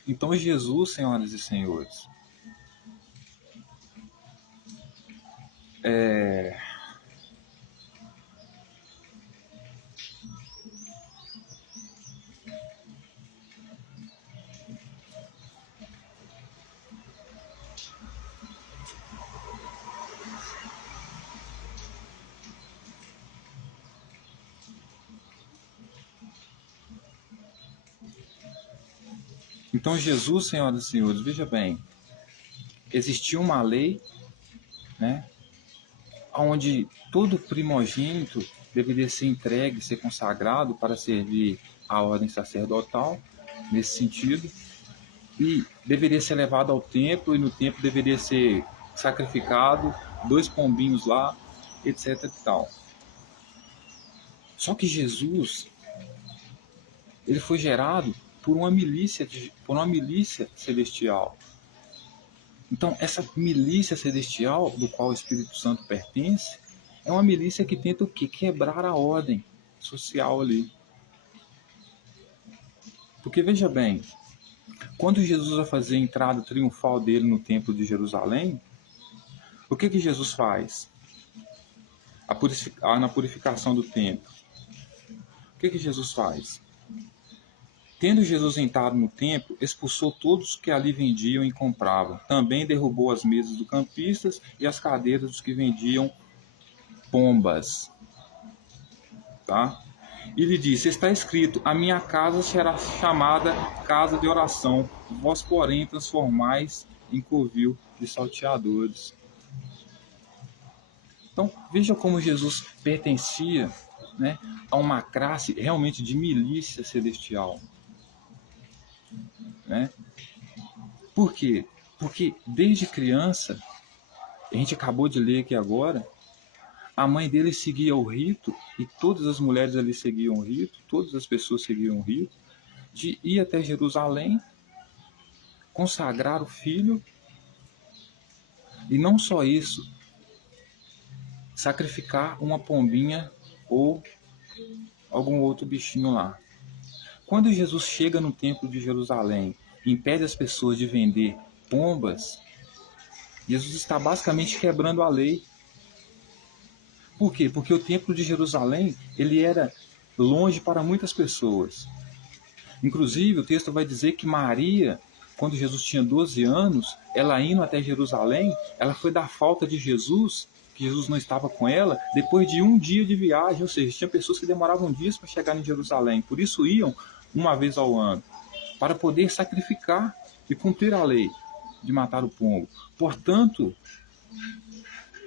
Então Jesus, senhoras e senhores, é... Então Jesus, senhoras e senhores, veja bem, existia uma lei, né, onde todo primogênito deveria ser entregue, ser consagrado para servir a ordem sacerdotal, nesse sentido, e deveria ser levado ao templo, e no templo deveria ser sacrificado, 2 pombinhos lá, etc e tal. Só que Jesus, ele foi gerado por uma milícia celestial. Então, essa milícia celestial, do qual o Espírito Santo pertence, é uma milícia que tenta o quê? Quebrar a ordem social ali. Porque, veja bem, quando Jesus vai fazer a entrada triunfal dele no templo de Jerusalém, o que Jesus faz? Na purificação do templo. O que Jesus faz? Tendo Jesus entrado no templo, expulsou todos que ali vendiam e compravam. Também derrubou as mesas dos campistas e as cadeiras dos que vendiam pombas. Tá? E lhe disse: está escrito, a minha casa será chamada casa de oração, vós, porém, transformais em covil de salteadores. Então, veja como Jesus pertencia, né, a uma classe realmente de milícia celestial. Né? Por quê? Porque desde criança, a gente acabou de ler aqui agora, a mãe dele seguia o rito, e todas as mulheres ali seguiam o rito, todas as pessoas seguiam o rito, de ir até Jerusalém, consagrar o filho, e não só isso, sacrificar uma pombinha ou algum outro bichinho lá. Quando Jesus chega no templo de Jerusalém e impede as pessoas de vender pombas, Jesus está basicamente quebrando a lei. Por quê? Porque o templo de Jerusalém, ele era longe para muitas pessoas. Inclusive, o texto vai dizer que Maria, quando Jesus tinha 12 anos, ela indo até Jerusalém, ela foi dar falta de Jesus, que Jesus não estava com ela, depois de 1 dia de viagem. Ou seja, tinha pessoas que demoravam dias para chegar em Jerusalém. Por isso iam uma vez ao ano, para poder sacrificar e cumprir a lei de matar o pombo. Portanto,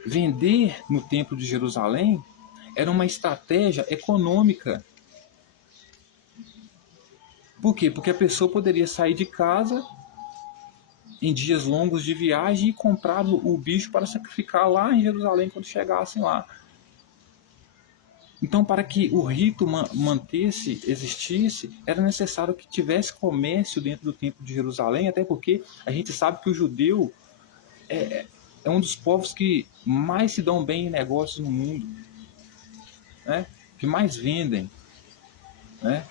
vender no templo de Jerusalém era uma estratégia econômica. Por quê? Porque a pessoa poderia sair de casa em dias longos de viagem e comprar o bicho para sacrificar lá em Jerusalém quando chegassem lá. Então, para que o rito existisse, era necessário que tivesse comércio dentro do templo de Jerusalém, até porque a gente sabe que o judeu é um dos povos que mais se dão bem em negócios no mundo, né? Que mais vendem, né?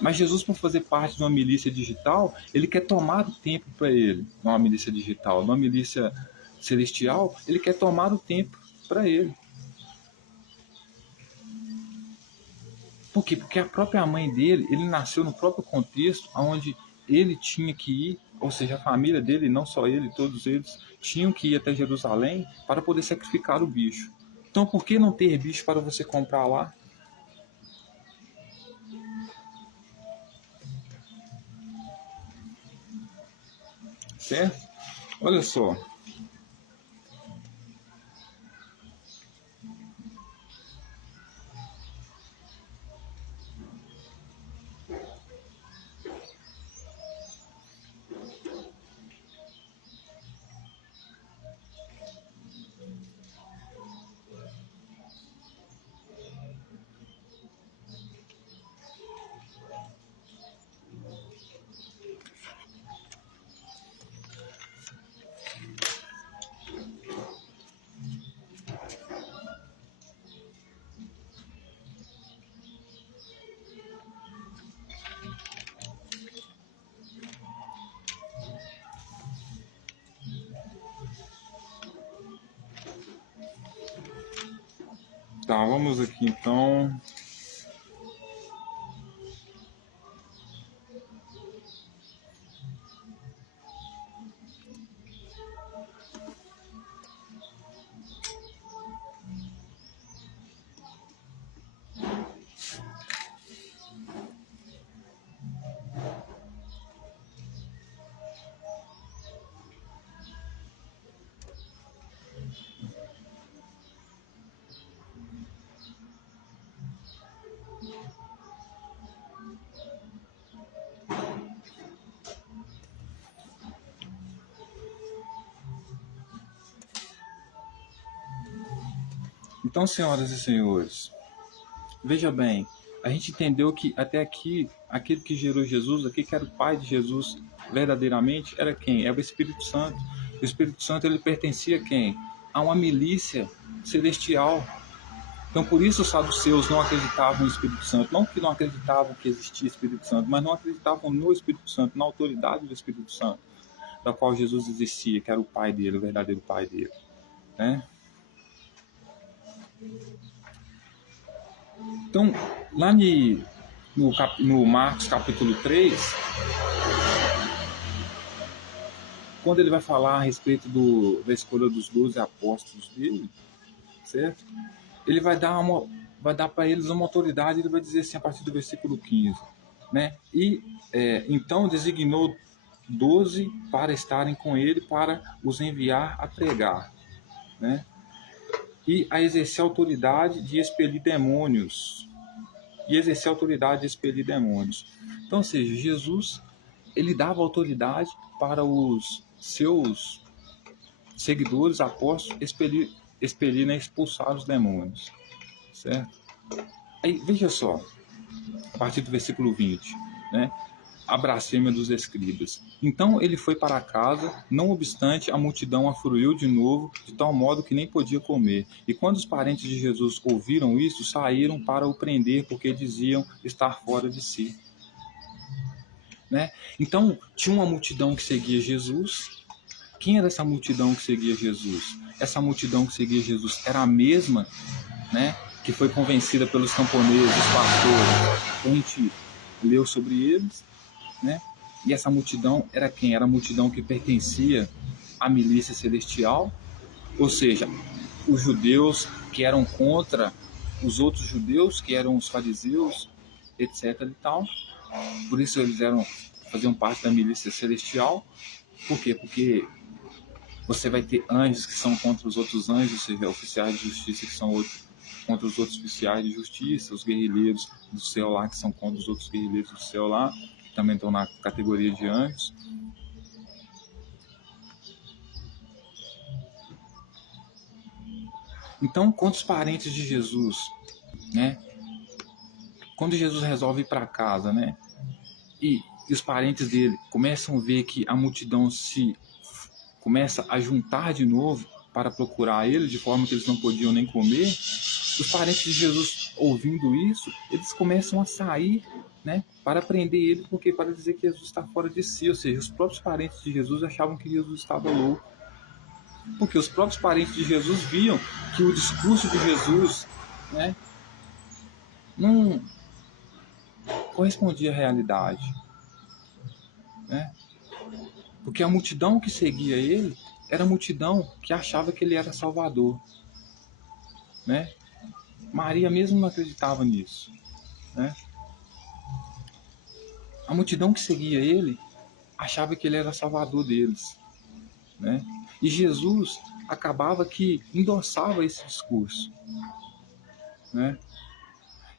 Mas Jesus, por fazer parte de uma milícia digital, ele quer tomar o tempo para ele. Não uma milícia digital, uma milícia celestial, ele quer tomar o tempo para ele. Por quê? Porque a própria mãe dele, ele nasceu no próprio contexto onde ele tinha que ir, ou seja, a família dele, não só ele, todos eles, tinham que ir até Jerusalém para poder sacrificar o bicho. Então, por que não ter bicho para você comprar lá? Certo? Olha só. Tá, vamos aqui então. Então, senhoras e senhores, veja bem, a gente entendeu que até aqui, aquele que gerou Jesus, aquele que era o pai de Jesus, verdadeiramente, era quem? Era o Espírito Santo. O Espírito Santo, ele pertencia a quem? A uma milícia celestial. Então, por isso os saduceus não acreditavam no Espírito Santo. Não que não acreditavam que existia Espírito Santo, mas não acreditavam no Espírito Santo, na autoridade do Espírito Santo, da qual Jesus existia, que era o pai dele, o verdadeiro pai dele, né? Então, lá no Marcos capítulo 3, quando ele vai falar a respeito da escolha dos 12 apóstolos dele, certo? Ele vai dar para eles uma autoridade, ele vai dizer assim a partir do versículo 15, né? E então designou 12 para estarem com ele, para os enviar a pregar, né? E a exercer a autoridade de expelir demônios. Então, ou seja, Jesus, ele dava autoridade para os seus seguidores, apóstolos, expelir, né, expulsar os demônios, certo? Aí, veja só, a partir do versículo 20, né? A blasfêmia dos escribas. Então ele foi para casa, não obstante a multidão afluiu de novo, de tal modo que nem podia comer. E quando os parentes de Jesus ouviram isso, saíram para o prender, porque diziam estar fora de si. Né? Então tinha uma multidão que seguia Jesus. Quem era essa multidão que seguia Jesus? Essa multidão que seguia Jesus era a mesma, né, que foi convencida pelos camponeses, os pastores. A gente leu sobre eles, né? E essa multidão era quem? Era a multidão que pertencia à milícia celestial, ou seja, os judeus que eram contra os outros judeus, que eram os fariseus, etc. e tal. Por isso eles faziam parte da milícia celestial. Por quê? Porque você vai ter anjos que são contra os outros anjos, ou seja, oficiais de justiça que são contra os outros oficiais de justiça, os guerrilheiros do céu lá que são contra os outros guerrilheiros do céu lá, que também estão na categoria de anjos. Então, quantos parentes de Jesus, né? Quando Jesus resolve ir para casa, né? E os parentes dele começam a ver que a multidão se começa a juntar de novo para procurar ele, de forma que eles não podiam nem comer. Os parentes de Jesus, ouvindo isso, eles começam a sair né, para prender ele, porque para dizer que Jesus está fora de si, ou seja, os próprios parentes de Jesus achavam que Jesus estava louco, porque os próprios parentes de Jesus viam que o discurso de Jesus, né, não correspondia à realidade, né, porque a multidão que seguia ele era a multidão que achava que ele era Salvador, né? Maria mesmo não acreditava nisso, né? A multidão que seguia ele achava que ele era Salvador deles, né? E Jesus acabava que endossava esse discurso, né?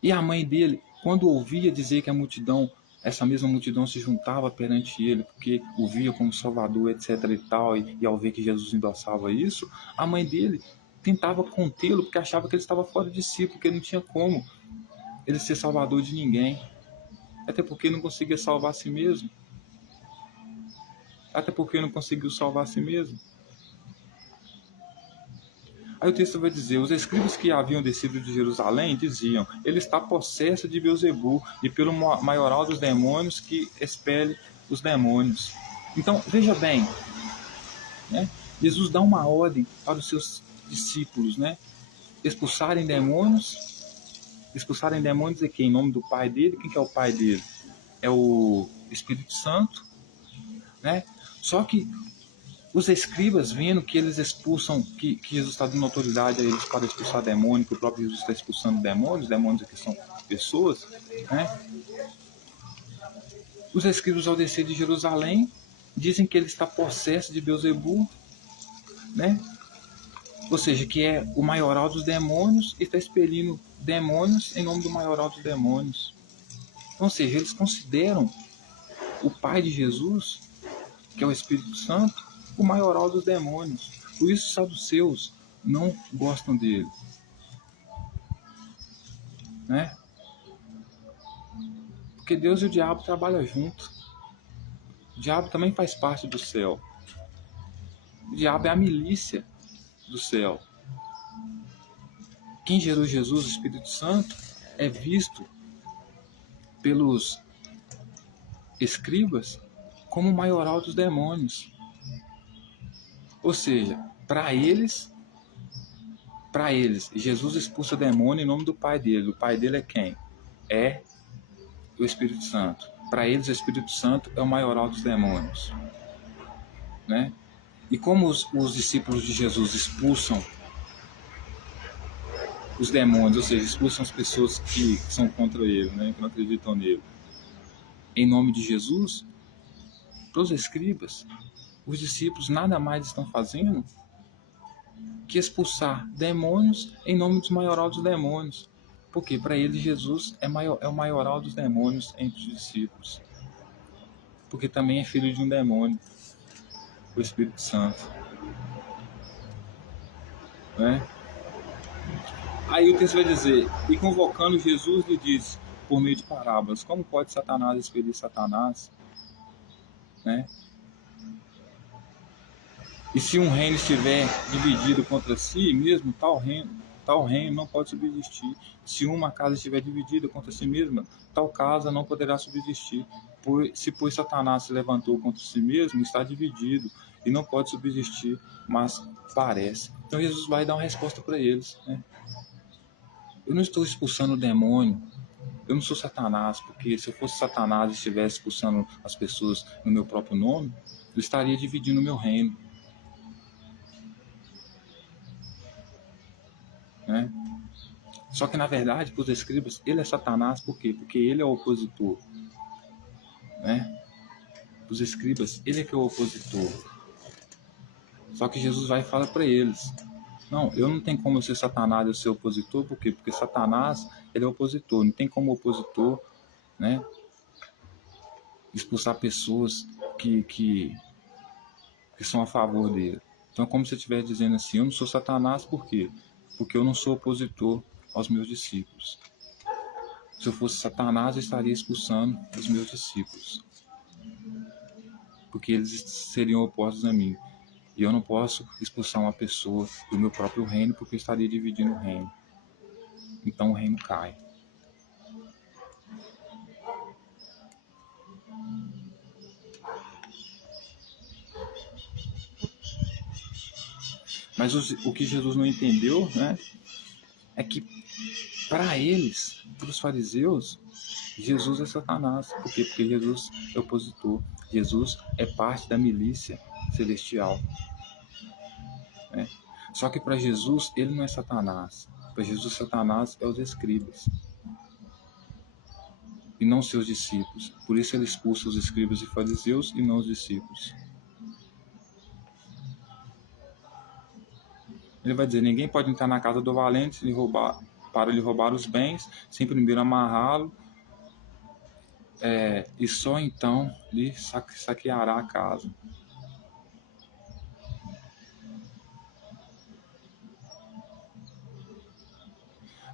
E a mãe dele, quando ouvia dizer que a multidão, essa mesma multidão se juntava perante ele, porque o via como Salvador, etc e tal, e ao ver que Jesus endossava isso, a mãe dele tentava contê-lo, porque achava que ele estava fora de si, porque não tinha como ele ser Salvador de ninguém, até porque não conseguia salvar a si mesmo, até porque não conseguiu salvar a si mesmo. Aí o texto vai dizer, os escribas que haviam descido de Jerusalém diziam, ele está possesso de Beelzebul e pelo maioral dos demônios que expele os demônios. Então, veja bem, né? Jesus dá uma ordem para os seus discípulos, né? Expulsarem demônios de quem? Em nome do Pai dele. Quem que é o Pai dele? É o Espírito Santo, né? Só que os escribas, vendo que eles expulsam, que Jesus está dando autoridade a eles para expulsar demônio, que o próprio Jesus está expulsando demônios aqui são pessoas, né? Os escribas, ao descer de Jerusalém, dizem que ele está possesso de Beelzebul, né? Ou seja, que é o maioral dos demônios e está expelindo demônios em nome do maioral dos demônios. Ou seja, eles consideram o Pai de Jesus, que é o Espírito Santo, o maioral dos demônios. Por isso os saduceus não gostam dele, né? Porque Deus e o diabo trabalham junto. O diabo também faz parte do céu. O diabo é a milícia do céu. Quem gerou Jesus, o Espírito Santo, é visto pelos escribas como o maioral dos demônios. Ou seja, para eles, Jesus expulsa demônio em nome do Pai dele. O Pai dele é quem? É o Espírito Santo. Para eles, o Espírito Santo é o maioral dos demônios, né? E como os discípulos de Jesus expulsam os demônios, ou seja, expulsam as pessoas que são contra ele, né, que não acreditam nele, em nome de Jesus, para os escribas, os discípulos nada mais estão fazendo que expulsar demônios em nome dos maioral dos demônios. Porque para eles Jesus é o maioral dos demônios entre os discípulos. Porque também é filho de um demônio, o Espírito Santo, né? Aí o texto vai dizer, e convocando Jesus lhe disse, por meio de parábolas, como pode Satanás expelir Satanás, né? E se um reino estiver dividido contra si mesmo, tal reino não pode subsistir. Se uma casa estiver dividida contra si mesma, tal casa não poderá subsistir. Pois Satanás se levantou contra si mesmo, está dividido e não pode subsistir, mas parece. Então Jesus vai dar uma resposta para eles, né? Eu não estou expulsando o demônio, eu não sou Satanás, porque se eu fosse Satanás e estivesse expulsando as pessoas no meu próprio nome, eu estaria dividindo o meu reino, né? Só que na verdade, para os escribas, ele é Satanás, por quê? Porque ele é o opositor, né? Para os escribas, ele é que é o opositor. Só que Jesus vai e fala para eles, não, eu não tenho como eu ser Satanás e eu ser opositor, por quê? Porque Satanás, ele é opositor, não tem como opositor, né, expulsar pessoas que são a favor dele. Então é como se eu estivesse dizendo assim, eu não sou Satanás, por quê? Porque eu não sou opositor aos meus discípulos. Se eu fosse Satanás, eu estaria expulsando os meus discípulos, porque eles seriam opostos a mim. E eu não posso expulsar uma pessoa do meu próprio reino, porque eu estaria dividindo o reino. Então o reino cai. Mas o que Jesus não entendeu, né, é que para eles, para os fariseus, Jesus é Satanás. Por quê? Porque Jesus é opositor. Jesus é parte da milícia celestial. Né? Só que para Jesus, ele não é Satanás. Para Jesus, Satanás é os escribas e não seus discípulos. Por isso ele expulsa os escribas e fariseus e não os discípulos. Ele vai dizer, ninguém pode entrar na casa do valente para lhe roubar os bens, sem primeiro amarrá-lo, e só então lhe saqueará a casa.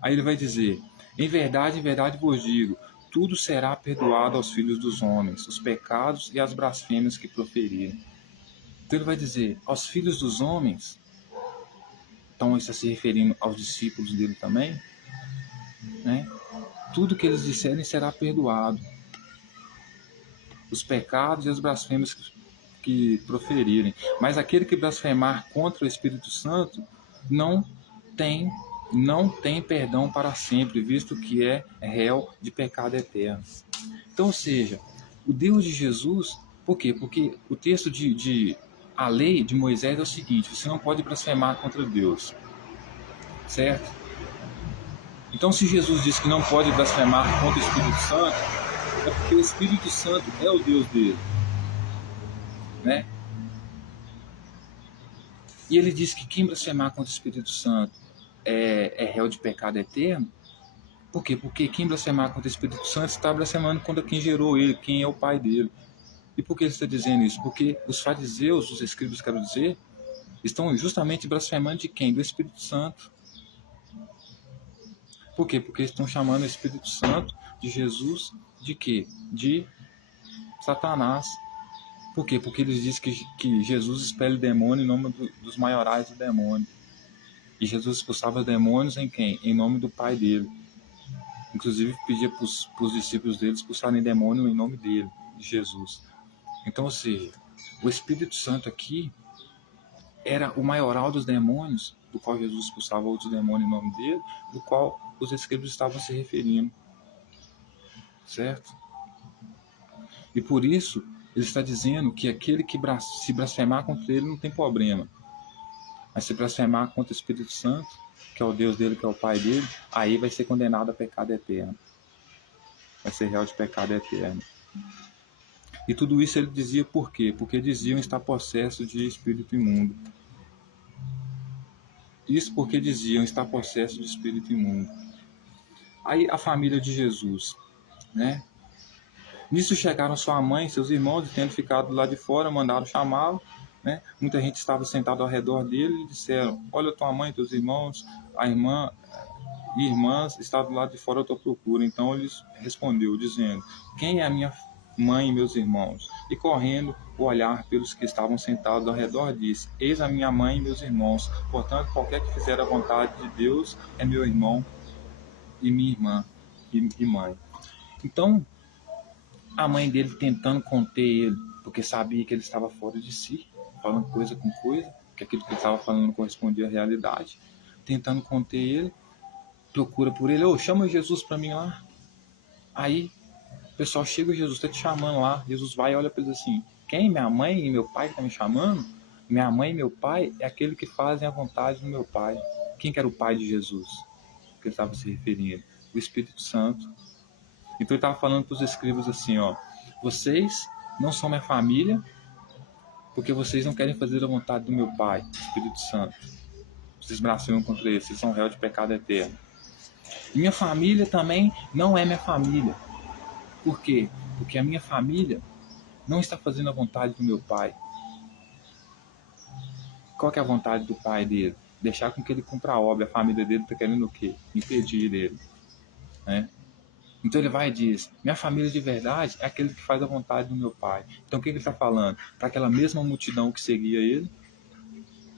Aí ele vai dizer, em verdade vos digo, tudo será perdoado aos filhos dos homens, os pecados e as blasfêmias que proferirem. Então ele vai dizer, aos filhos dos homens, então isso está se referindo aos discípulos dele também, né? Tudo que eles disserem será perdoado. Os pecados e as blasfêmias que proferirem. Mas aquele que blasfemar contra o Espírito Santo não tem perdão para sempre, visto que é réu de pecado eterno. Então, ou seja, o Deus de Jesus, por quê? Porque o texto a lei de Moisés é o seguinte, você não pode blasfemar contra Deus, certo? Então, se Jesus disse que não pode blasfemar contra o Espírito Santo, é porque o Espírito Santo é o Deus dele, né? E ele diz que quem blasfemar contra o Espírito Santo é réu de pecado eterno. Por quê? Porque quem blasfemar contra o Espírito Santo está blasfemando contra quem gerou ele, quem é o pai dele. E por que ele está dizendo isso? Porque os fariseus, os escribas, quero dizer, estão justamente blasfemando de quem? Do Espírito Santo. Por quê? Porque estão chamando o Espírito Santo de Jesus de quê? De Satanás. Por quê? Porque eles dizem que Jesus expele demônio em nome dos maiorais do demônio. E Jesus expulsava demônios em quem? Em nome do Pai dele. Inclusive pedia para os discípulos dele expulsarem demônio em nome dele, de Jesus. Então, ou seja, o Espírito Santo aqui era o maioral dos demônios, do qual Jesus expulsava outros demônios em nome dele, do qual os escribas estavam se referindo. Certo? E por isso, ele está dizendo que aquele que se blasfemar contra ele não tem problema. Mas se blasfemar contra o Espírito Santo, que é o Deus dele, que é o Pai dele, aí vai ser condenado a pecado eterno. Vai ser réu de pecado eterno. E tudo isso ele dizia por quê? Porque diziam estar possesso de espírito imundo. Isso porque diziam estar possesso de espírito imundo. Aí a família de Jesus, né? Nisso chegaram sua mãe e seus irmãos, e tendo ficado lá de fora, mandaram chamá-lo. Né? Muita gente estava sentada ao redor dele e disseram, olha, tua mãe e teus irmãos, a irmã e irmãs estavam lá de fora à tua procura. Então ele respondeu, dizendo, quem é a minha mãe e meus irmãos? E correndo o olhar pelos que estavam sentados ao redor, disse, eis a minha mãe e meus irmãos. Portanto, qualquer que fizer a vontade de Deus é meu irmão e minha irmã e mãe. Então, a mãe dele tentando conter ele, porque sabia que ele estava fora de si, falando coisa com coisa, que aquilo que ele estava falando não correspondia à realidade, tentando conter ele, procura por ele, chama Jesus para mim lá. Aí o pessoal chega, Jesus está te chamando lá. Jesus vai e olha para eles assim, quem? Minha mãe e meu pai estão me chamando? Minha mãe e meu pai é aquele que fazem a vontade do meu pai. Quem que era o pai de Jesus? Que ele estava se referindo? O Espírito Santo. Então ele estava falando para os escribas assim, vocês não são minha família, porque vocês não querem fazer a vontade do meu Pai, Espírito Santo. Vocês blasfemam contra ele, vocês são réu de pecado eterno. Minha família também não é minha família. Por quê? Porque a minha família não está fazendo a vontade do meu Pai. Qual que é a vontade do Pai dele? Deixar com que ele cumpra a obra. A família dele está querendo o quê? Impedir ele. Né? Então ele vai e diz, minha família de verdade é aquele que faz a vontade do meu Pai. Então o que ele está falando? Para aquela mesma multidão que seguia ele,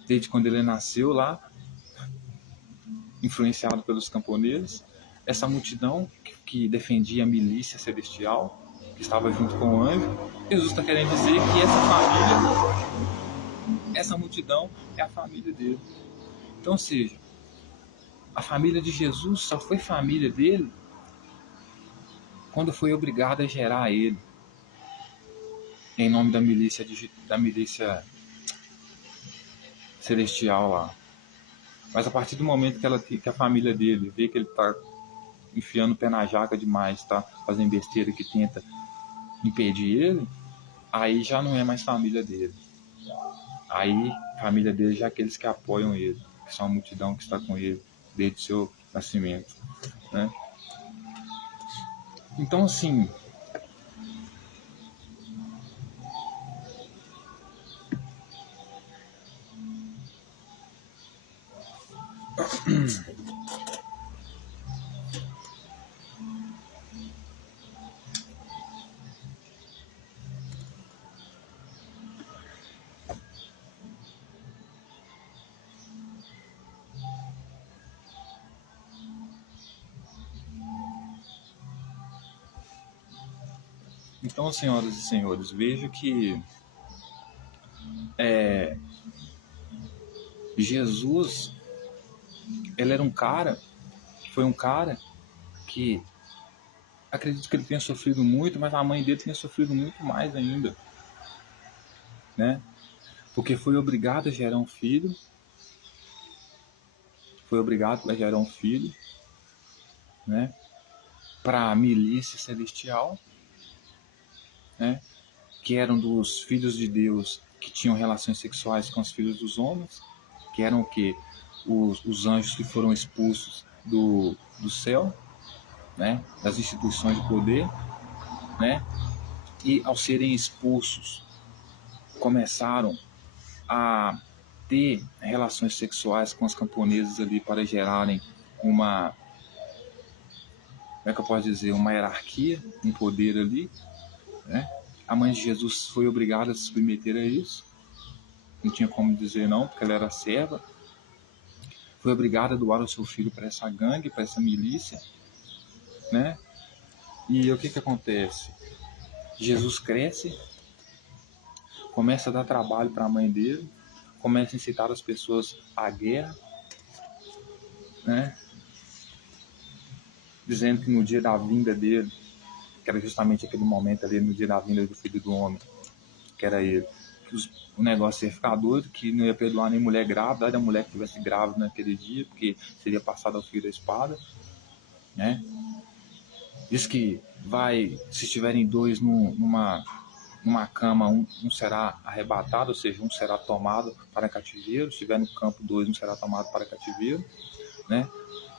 desde quando ele nasceu lá, influenciado pelos camponeses, essa multidão que defendia a milícia celestial, que estava junto com o anjo, Jesus está querendo dizer que essa família essa multidão é a família dele. Então, ou seja, a família de Jesus só foi família dele quando foi obrigada a gerar ele, em nome da milícia celestial lá. Mas a partir do momento que a família dele vê que ele está enfiando o pé na jaca demais, está fazendo besteira que tenta impedir ele, aí já não é mais família dele. Aí a família dele já é aqueles que apoiam ele, que são a multidão que está com ele desde o seu nascimento, né? Então, assim, senhoras e senhores, vejo que Jesus, ele era foi um cara que acredito que ele tenha sofrido muito, mas a mãe dele tinha sofrido muito mais ainda, né? Porque foi obrigado a gerar um filho, né? Para a milícia celestial, né? Que eram dos filhos de Deus que tinham relações sexuais com os filhos dos homens, que eram o quê? Os anjos que foram expulsos do céu, né? Das instituições de poder, né? E ao serem expulsos, começaram a ter relações sexuais com os camponeses ali para gerarem uma, como é que eu posso dizer, uma hierarquia, um poder ali, né? A mãe de Jesus foi obrigada a se submeter a isso, não tinha como dizer não, porque ela era serva, foi obrigada a doar o seu filho para essa gangue, para essa milícia, né? E o que acontece? Jesus cresce, começa a dar trabalho para a mãe dele, começa a incitar as pessoas à guerra, né? Dizendo que no dia da vinda dele, que era justamente aquele momento ali, no dia da vinda do Filho do Homem, que era ele, que o negócio ia ficar doido, que não ia perdoar nem mulher grávida, da mulher que estivesse grávida naquele dia, porque seria passado ao fio da espada, né? Diz que se estiverem dois numa cama, um será arrebatado, ou seja, um será tomado para cativeiro, se estiver no campo, dois, um será tomado para cativeiro, né?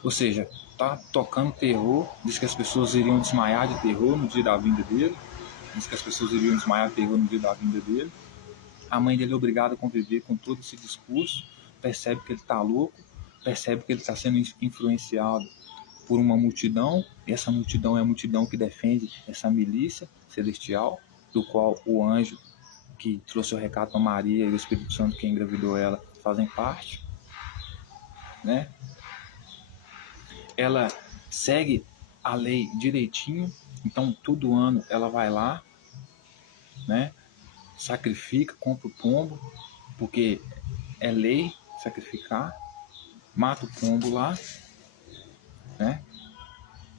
Ou seja, tá tocando terror, diz que as pessoas iriam desmaiar de terror no dia da vinda dele, A mãe dele é obrigada a conviver com todo esse discurso, percebe que ele está louco, percebe que ele está sendo influenciado por uma multidão, e essa multidão é a multidão que defende essa milícia celestial, do qual o anjo que trouxe o recado para Maria e o Espírito Santo que engravidou ela fazem parte, né? Ela segue a lei direitinho, então todo ano ela vai lá, né? Sacrifica, compra o pombo, porque é lei sacrificar, mata o pombo lá, né?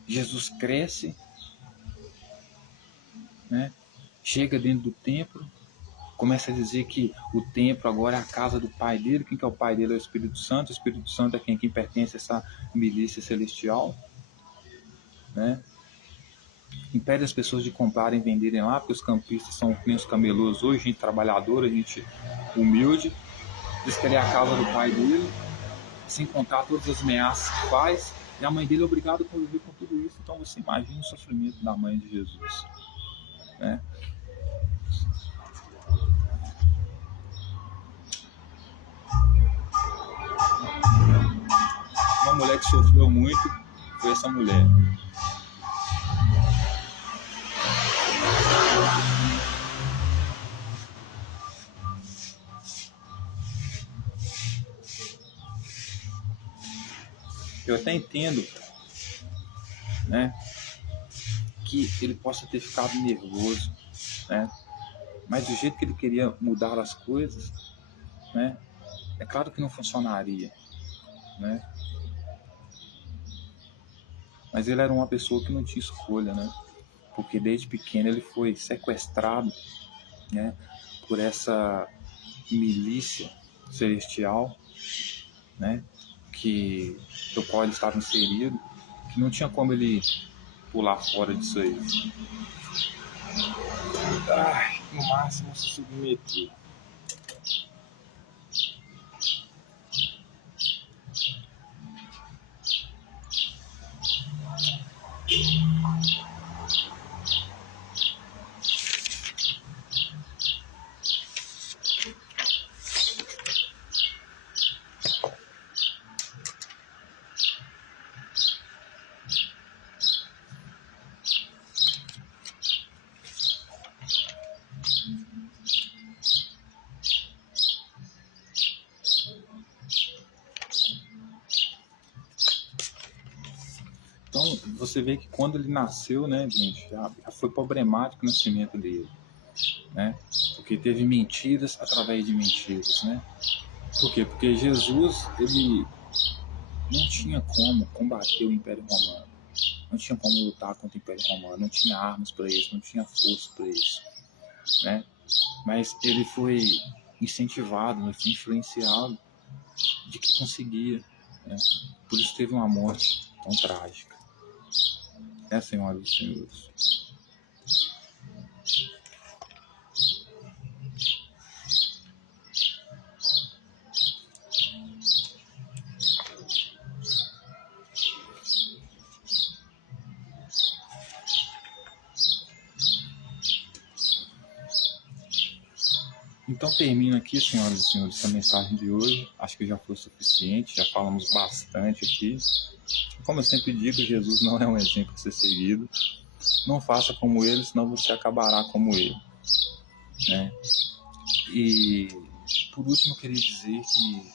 Jesus cresce, né? Chega dentro do templo, começa a dizer que o templo agora é a casa do pai dele. Quem que é o pai dele? É o Espírito Santo. O Espírito Santo é quem pertence a essa milícia celestial, né? Impede as pessoas de comprarem e venderem lá, porque os campistas são nem os camelôs hoje, gente trabalhadora, gente humilde. Diz que ele é a casa do pai dele, sem contar todas as ameaças que faz, e a mãe dele é obrigada a conviver com tudo isso. Então você imagina o sofrimento da mãe de Jesus, né? Uma mulher que sofreu muito foi essa mulher. Eu até entendo, né, que ele possa ter ficado nervoso, né? Mas do jeito que ele queria mudar as coisas, né? É claro que não funcionaria, né? Mas ele era uma pessoa que não tinha escolha, né? Porque desde pequeno ele foi sequestrado, né, por essa milícia celestial, né, que do qual ele estava inserido, que não tinha como ele pular fora disso aí. No máximo se submeter. Então, você vê que quando ele nasceu, né, gente, já foi problemático o nascimento dele, né? Porque teve mentiras através de mentiras, né? Por quê? Porque Jesus, ele não tinha como combater o Império Romano, não tinha como lutar contra o Império Romano, não tinha armas para isso, não tinha força para isso, né? Mas ele foi incentivado, né, foi influenciado de que conseguia, né? Por isso teve uma morte tão trágica, né, senhoras e senhores? Então termino aqui, senhoras e senhores, essa mensagem de hoje. Acho que já foi suficiente, já falamos bastante aqui. Como eu sempre digo, Jesus não é um exemplo a ser seguido. Não faça como ele, senão você acabará como ele, né? E por último eu queria dizer que,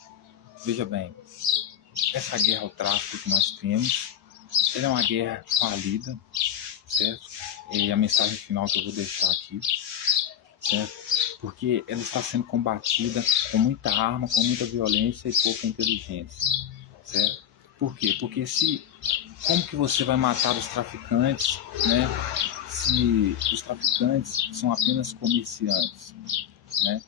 veja bem, essa guerra ao tráfico que nós temos, ela é uma guerra falida, certo? E a mensagem final que eu vou deixar aqui, certo? Porque ela está sendo combatida com muita arma, com muita violência e pouca inteligência, certo? Por quê? Porque como que você vai matar os traficantes, né? Se os traficantes são apenas comerciantes, né?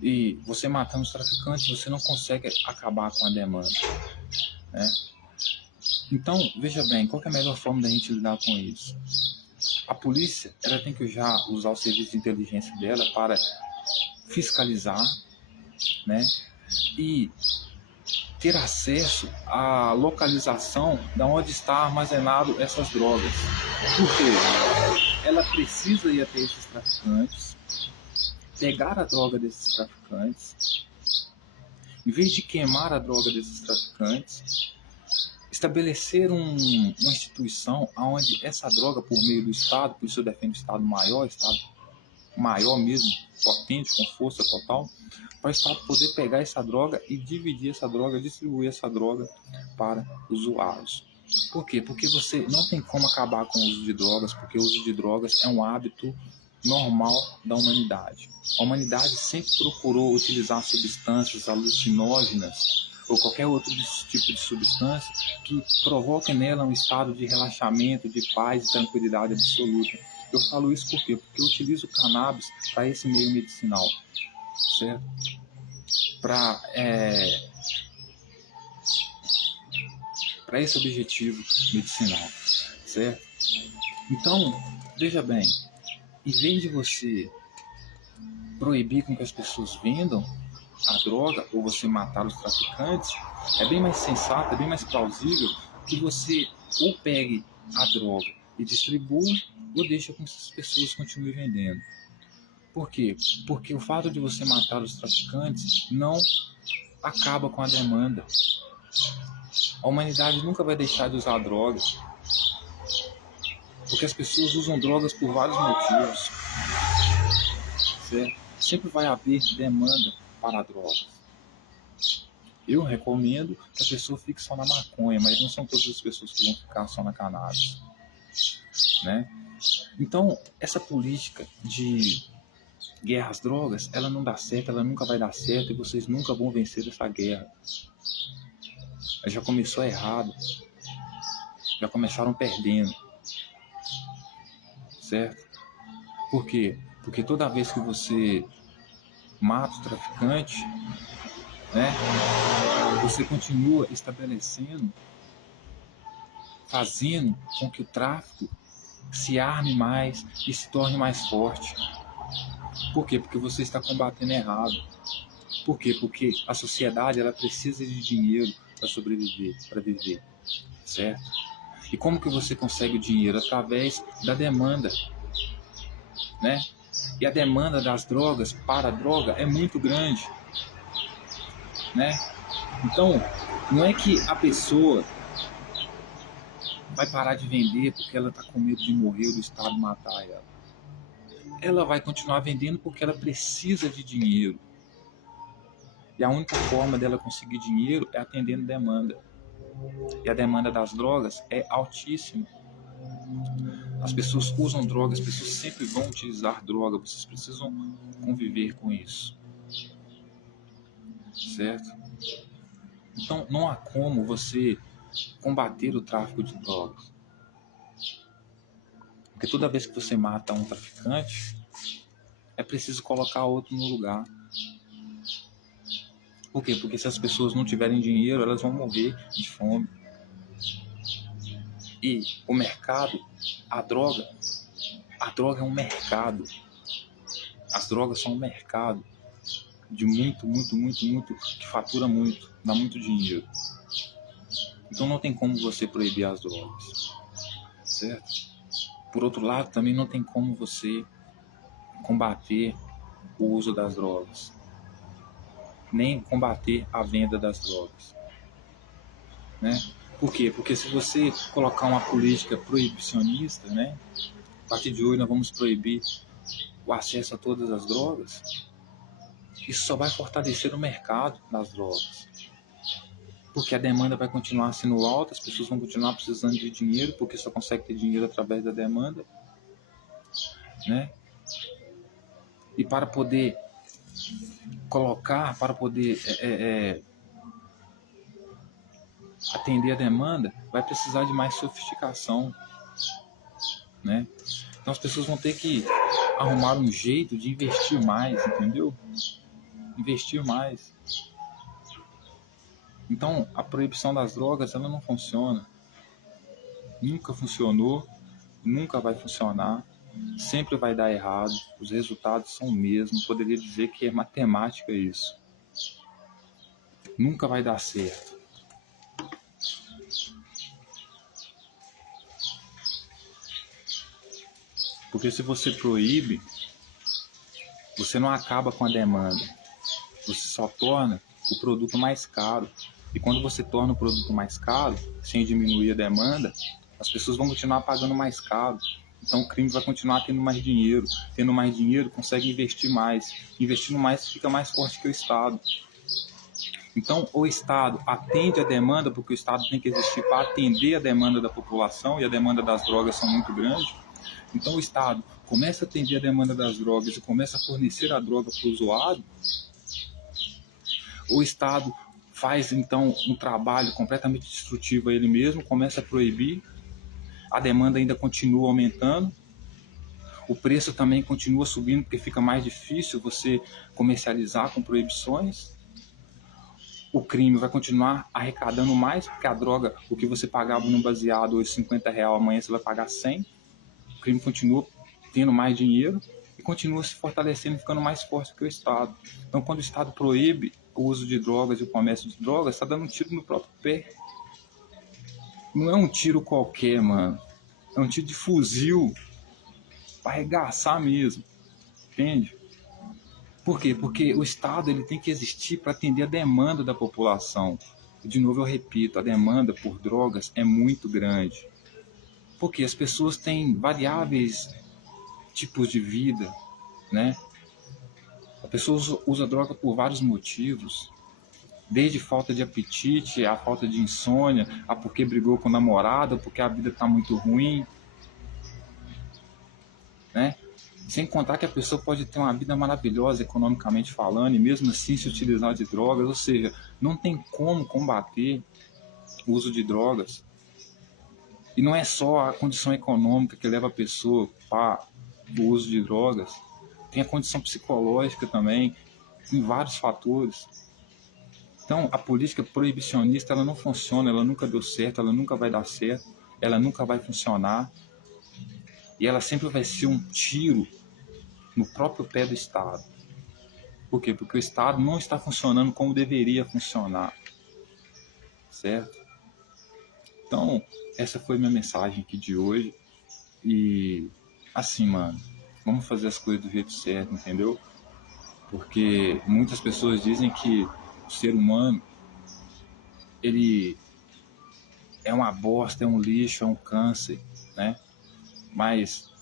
E você matando os traficantes, você não consegue acabar com a demanda, né? Então, veja bem, qual que é a melhor forma da gente lidar com isso? A polícia, ela tem que já usar o serviço de inteligência dela para fiscalizar, né? E ter acesso à localização de onde está armazenado essas drogas. Por quê? Ela precisa ir até esses traficantes, pegar a droga desses traficantes, em vez de queimar a droga desses traficantes, estabelecer uma instituição onde essa droga, por meio do Estado, por isso eu defendo o Estado maior mesmo, potente, com força total, para o Estado poder pegar essa droga e dividir essa droga, distribuir essa droga para usuários. Por quê? Porque você não tem como acabar com o uso de drogas, porque o uso de drogas é um hábito normal da humanidade. A humanidade sempre procurou utilizar substâncias alucinógenas ou qualquer outro tipo de substância que provoque nela um estado de relaxamento, de paz e tranquilidade absoluta. Eu falo isso por quê? Porque eu utilizo o cannabis para esse meio medicinal, certo? Para esse objetivo medicinal, certo? Então, veja bem, em vez de você proibir com que as pessoas vendam a droga ou você matar os traficantes, é bem mais sensato, é bem mais plausível que você ou pegue a droga e distribua ou deixa com que essas pessoas continuem vendendo. Por quê? Porque o fato de você matar os traficantes não acaba com a demanda. A humanidade nunca vai deixar de usar drogas, porque as pessoas usam drogas por vários motivos, certo? Sempre vai haver demanda para drogas. Eu recomendo que a pessoa fique só na maconha, mas não são todas as pessoas que vão ficar só na cannabis, né? Então, essa política de Guerra às drogas, ela não dá certo, ela nunca vai dar certo e vocês nunca vão vencer essa guerra. Já começou errado, já começaram perdendo, certo? Por quê? Porque toda vez que você mata o traficante, né, você continua estabelecendo, fazendo com que o tráfico se arme mais e se torne mais forte. Por quê? Porque você está combatendo errado. Por quê? Porque a sociedade ela precisa de dinheiro para sobreviver, para viver, certo? E como que você consegue o dinheiro? Através da demanda, né? E a demanda das drogas para a droga é muito grande, né? Então, não é que a pessoa vai parar de vender porque ela está com medo de morrer ou do Estado matar ela. Ela vai continuar vendendo porque ela precisa de dinheiro. E a única forma dela conseguir dinheiro é atendendo demanda. E a demanda das drogas é altíssima. As pessoas usam drogas, as pessoas sempre vão utilizar droga, vocês precisam conviver com isso. Certo? Então não há como você combater o tráfico de drogas. Porque toda vez que você mata um traficante, é preciso colocar outro no lugar. Por quê? Porque se as pessoas não tiverem dinheiro, elas vão morrer de fome. E o mercado, a droga é um mercado. As drogas são um mercado de muito, que fatura muito, dá muito dinheiro. Então não tem como você proibir as drogas, certo? Por outro lado, também não tem como você combater o uso das drogas, nem combater a venda das drogas, né? Por quê? Porque se você colocar uma política proibicionista, né? A partir de hoje nós vamos proibir o acesso a todas as drogas, isso só vai fortalecer o mercado das drogas. Porque a demanda vai continuar sendo alta, as pessoas vão continuar precisando de dinheiro, porque só consegue ter dinheiro através da demanda, né? E para poder colocar, para poder atender a demanda, vai precisar de mais sofisticação, né? Então as pessoas vão ter que arrumar um jeito de investir mais, entendeu? Investir mais. Então a proibição das drogas, ela não funciona. Nunca funcionou, nunca vai funcionar, sempre vai dar errado, os resultados são o mesmo, poderia dizer que é matemática isso. Nunca vai dar certo. Porque se você proíbe, você não acaba com a demanda, você só torna o produto mais caro. E quando você torna o produto mais caro, sem diminuir a demanda, as pessoas vão continuar pagando mais caro. Então o crime vai continuar tendo mais dinheiro. Tendo mais dinheiro, consegue investir mais. Investindo mais, fica mais forte que o Estado. Então o Estado atende a demanda, porque o Estado tem que existir para atender a demanda da população, e a demanda das drogas são muito grande. Então o Estado começa a atender a demanda das drogas e começa a fornecer a droga para o usuário. O Estado faz então um trabalho completamente destrutivo a ele mesmo, começa a proibir, a demanda ainda continua aumentando, o preço também continua subindo porque fica mais difícil você comercializar com proibições. O crime vai continuar arrecadando mais, porque a droga, o que você pagava no baseado hoje R$50, amanhã você vai pagar 100. O crime continua tendo mais dinheiro e continua se fortalecendo e ficando mais forte que o Estado. Então quando o Estado proíbe o uso de drogas e o comércio de drogas, está dando um tiro no próprio pé. Não é um tiro qualquer, mano. É um tiro de fuzil para arregaçar mesmo. Entende? Por quê? Porque o Estado ele tem que existir para atender a demanda da população. De novo eu repito, a demanda por drogas é muito grande. Porque as pessoas têm variáveis tipos de vida, né? A pessoa usa droga por vários motivos. Desde falta de apetite, a falta de insônia, a porque brigou com o namorado, porque a vida está muito ruim, né? Sem contar que a pessoa pode ter uma vida maravilhosa economicamente falando e mesmo assim se utilizar de drogas, ou seja, não tem como combater o uso de drogas. E não é só a condição econômica que leva a pessoa para o uso de drogas, tem a condição psicológica também, tem vários fatores. Então, a política proibicionista ela não funciona, ela nunca deu certo, ela nunca vai dar certo, ela nunca vai funcionar e ela sempre vai ser um tiro no próprio pé do Estado. Por quê? Porque o Estado não está funcionando como deveria funcionar, certo? Então, essa foi minha mensagem aqui de hoje. E, assim, mano, vamos fazer as coisas do jeito certo, entendeu? Porque muitas pessoas dizem que o ser humano, ele é uma bosta, é um lixo, é um câncer, né? Mas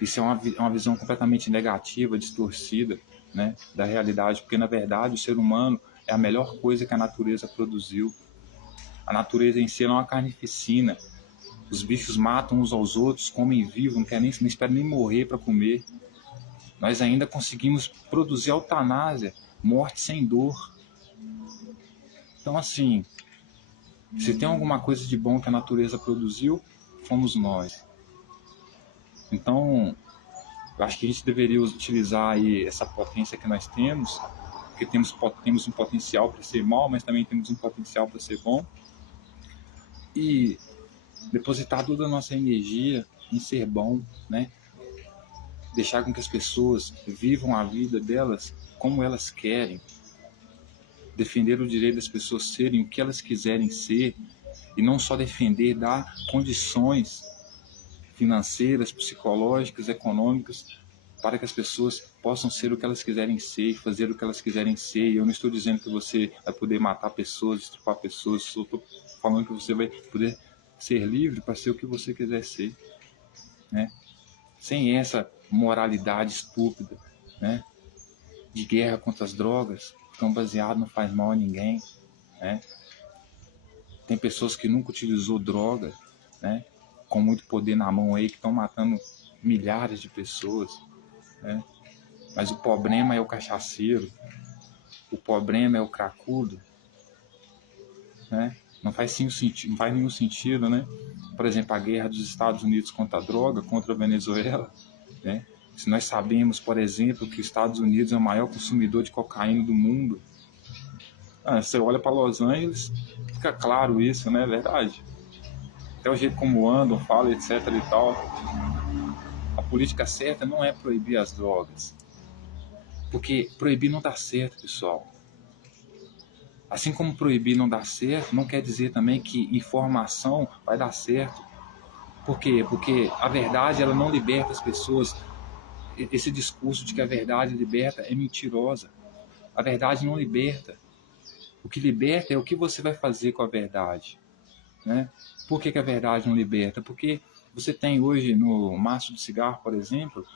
isso é uma visão completamente negativa, distorcida, né, da realidade, porque na verdade o ser humano é a melhor coisa que a natureza produziu. A natureza em si é uma carnificina. Os bichos matam uns aos outros, comem vivo, não esperam nem morrer para comer. Nós ainda conseguimos produzir eutanásia, morte sem dor. Então, assim, se tem alguma coisa de bom que a natureza produziu, fomos nós. Então, eu acho que a gente deveria utilizar aí essa potência que nós temos, porque temos um potencial para ser mal, mas também temos um potencial para ser bom, e depositar toda a nossa energia em ser bom, né? Deixar com que as pessoas vivam a vida delas como elas querem, defender o direito das pessoas serem o que elas quiserem ser, e não só defender, dar condições financeiras, psicológicas, econômicas, para que as pessoas possam ser o que elas quiserem ser e fazer o que elas quiserem ser. E eu não estou dizendo que você vai poder matar pessoas, estrupar pessoas, só estou falando que você vai poder ser livre para ser o que você quiser ser, né? Sem essa moralidade estúpida, né? De guerra contra as drogas, que é um baseado, não faz mal a ninguém, né? Tem pessoas que nunca utilizou droga, né? Com muito poder na mão aí, que estão matando milhares de pessoas, né? Mas o problema é o cachaceiro, o problema é o cracudo, né? Não faz nenhum sentido, né? Por exemplo, a guerra dos Estados Unidos contra a droga, contra a Venezuela, né? Se nós sabemos, por exemplo, que os Estados Unidos é o maior consumidor de cocaína do mundo, você olha para Los Angeles, fica claro isso, né? É verdade. Até o jeito como andam, falam, etc e tal. A política certa não é proibir as drogas, porque proibir não dá certo, pessoal. Assim como proibir não dá certo, não quer dizer também que informação vai dar certo. Por quê? Porque a verdade ela não liberta as pessoas. Esse discurso de que a verdade liberta é mentirosa. A verdade não liberta. O que liberta é o que você vai fazer com a verdade, né? Por que a verdade não liberta? Porque você tem hoje no maço de cigarro, por exemplo,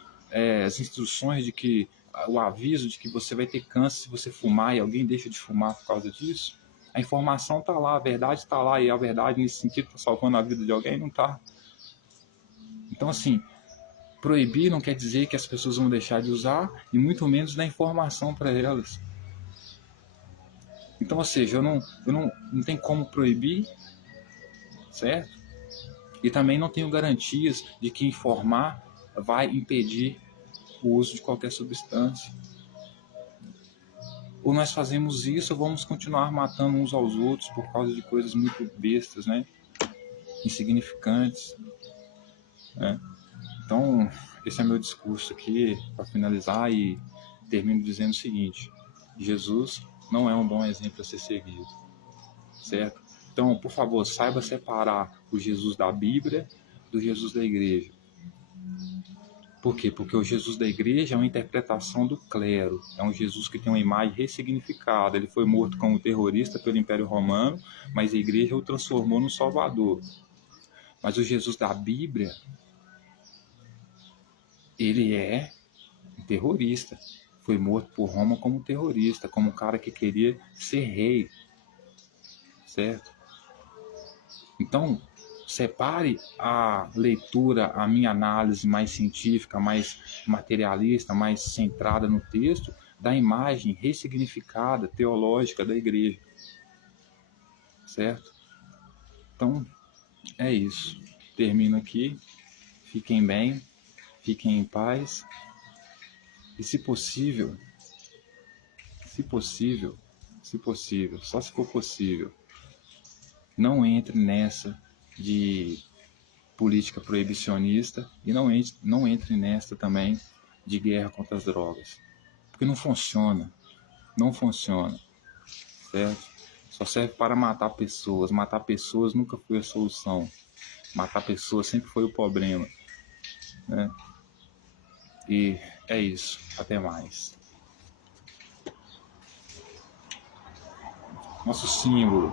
as instruções de que o aviso de que você vai ter câncer se você fumar e alguém deixa de fumar por causa disso. A informação está lá, a verdade está lá, e a verdade nesse sentido está salvando a vida de alguém? Não está. Então, assim, proibir não quer dizer que as pessoas vão deixar de usar e muito menos dar informação para elas. Então, ou seja, não tem como proibir, certo? E também não tenho garantias de que informar vai impedir o uso de qualquer substância. Ou nós fazemos isso ou vamos continuar matando uns aos outros por causa de coisas muito bestas, né? Insignificantes, né? Então, esse é meu discurso aqui para finalizar e termino dizendo o seguinte: Jesus não é um bom exemplo a ser seguido, certo? Então, por favor, saiba separar o Jesus da Bíblia do Jesus da igreja. Por quê? Porque o Jesus da igreja é uma interpretação do clero, é um Jesus que tem uma imagem ressignificada. Ele foi morto como terrorista pelo Império Romano, mas a igreja o transformou no Salvador. Mas o Jesus da Bíblia, ele é um terrorista. Foi morto por Roma como terrorista, como um cara que queria ser rei, certo? Então, separe a leitura, a minha análise mais científica, mais materialista, mais centrada no texto, da imagem ressignificada, teológica da igreja. Certo? Então, é isso. Termino aqui. Fiquem bem, fiquem em paz. E se possível, só se for possível, não entre nessa de política proibicionista e não entre nessa também de guerra contra as drogas. Porque não funciona, certo? Só serve para matar pessoas. Matar pessoas nunca foi a solução. Matar pessoas sempre foi o problema, né? E é isso. Até mais. Nosso símbolo.